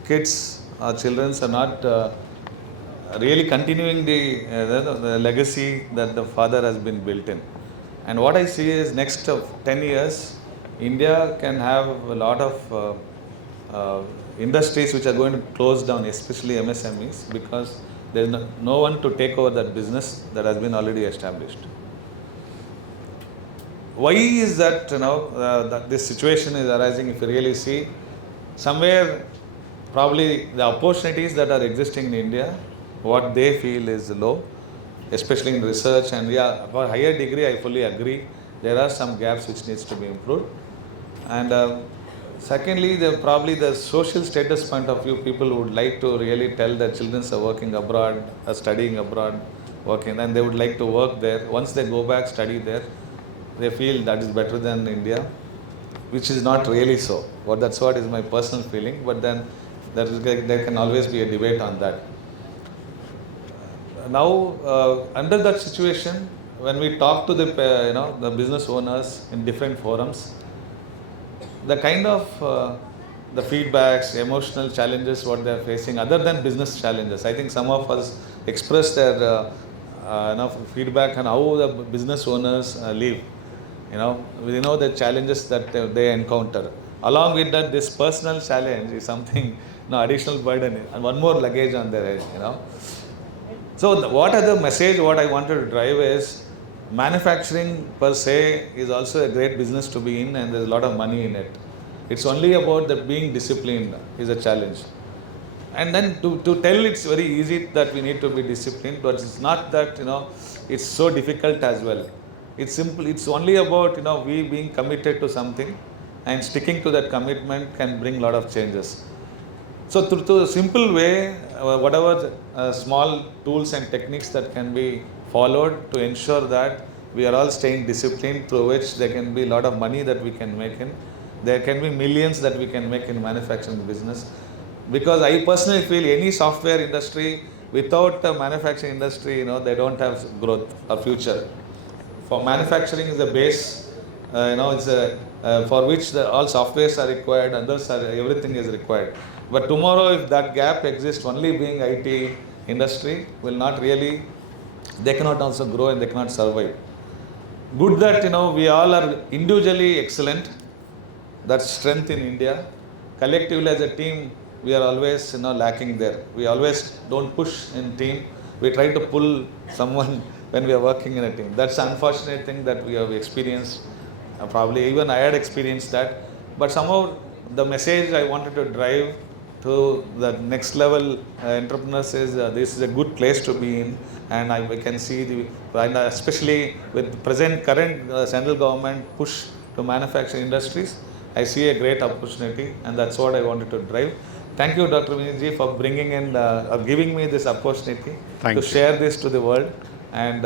kids, children are not really continuing the legacy that the father has been built in. And what I see is next 10 years, India can have a lot of industries which are going to close down, especially MSMEs, because there is no one to take over that business that has been already established. Why is that, that this situation is arising? If you really see, somewhere probably the opportunities that are existing in India, what they feel is low, especially in research. And yeah, for higher degree, I fully agree. There are some gaps which needs to be improved. And secondly, probably the social status point of view, people would like to really tell their children are working abroad, are studying abroad, working, and they would like to work there. Once they go back, study there, they feel that is better than India, which is not really so. But that's what is my personal feeling. But then there can always be a debate on that. Now, under that situation, when we talk to the business owners in different forums, the kind of the feedbacks, emotional challenges, what they are facing, other than business challenges, I think some of us expressed their feedback on how the business owners live. We know the challenges that they encounter. Along with that, this personal challenge is something, additional burden and one more luggage on their head. So what are the message what I wanted to drive is manufacturing per se is also a great business to be in, and there's a lot of money in it. It's only about the being disciplined is a challenge. And then to tell it's very easy that we need to be disciplined, but it's not that, it's so difficult as well. It's simple. It's only about, we being committed to something and sticking to that commitment can bring a lot of changes. So through a simple way, whatever small tools and techniques that can be followed to ensure that we are all staying disciplined, through which there can be a lot of money that we can make in. There can be millions that we can make in manufacturing business. Because I personally feel any software industry without a manufacturing industry, they don't have growth or future. For manufacturing is the base, it's for which all softwares are required, everything is required. But tomorrow, if that gap exists, only being IT industry will not really, they cannot also grow and they cannot survive. Good that, we all are individually excellent. That's strength in India. Collectively as a team, we are always lacking there. We always don't push in team. We try to pull someone when we are working in a team. That's the unfortunate thing that we have experienced. Probably even I had experienced that. But somehow the message I wanted to drive to the next level entrepreneurs is this is a good place to be in, and we can see especially with current central government push to manufacturing industries, I see a great opportunity, and that's what I wanted to drive. Thank you, Dr. Vinayji, for bringing in, giving me this opportunity to share this to the world and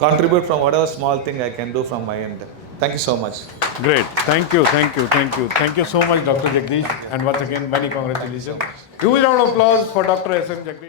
contribute from whatever small thing I can do from my end. Thank you so much. Great. Thank you. Thank you so much, Dr. Jagdish. And once again, many congratulations. Huge round of applause for Dr. S.M. Jagdish.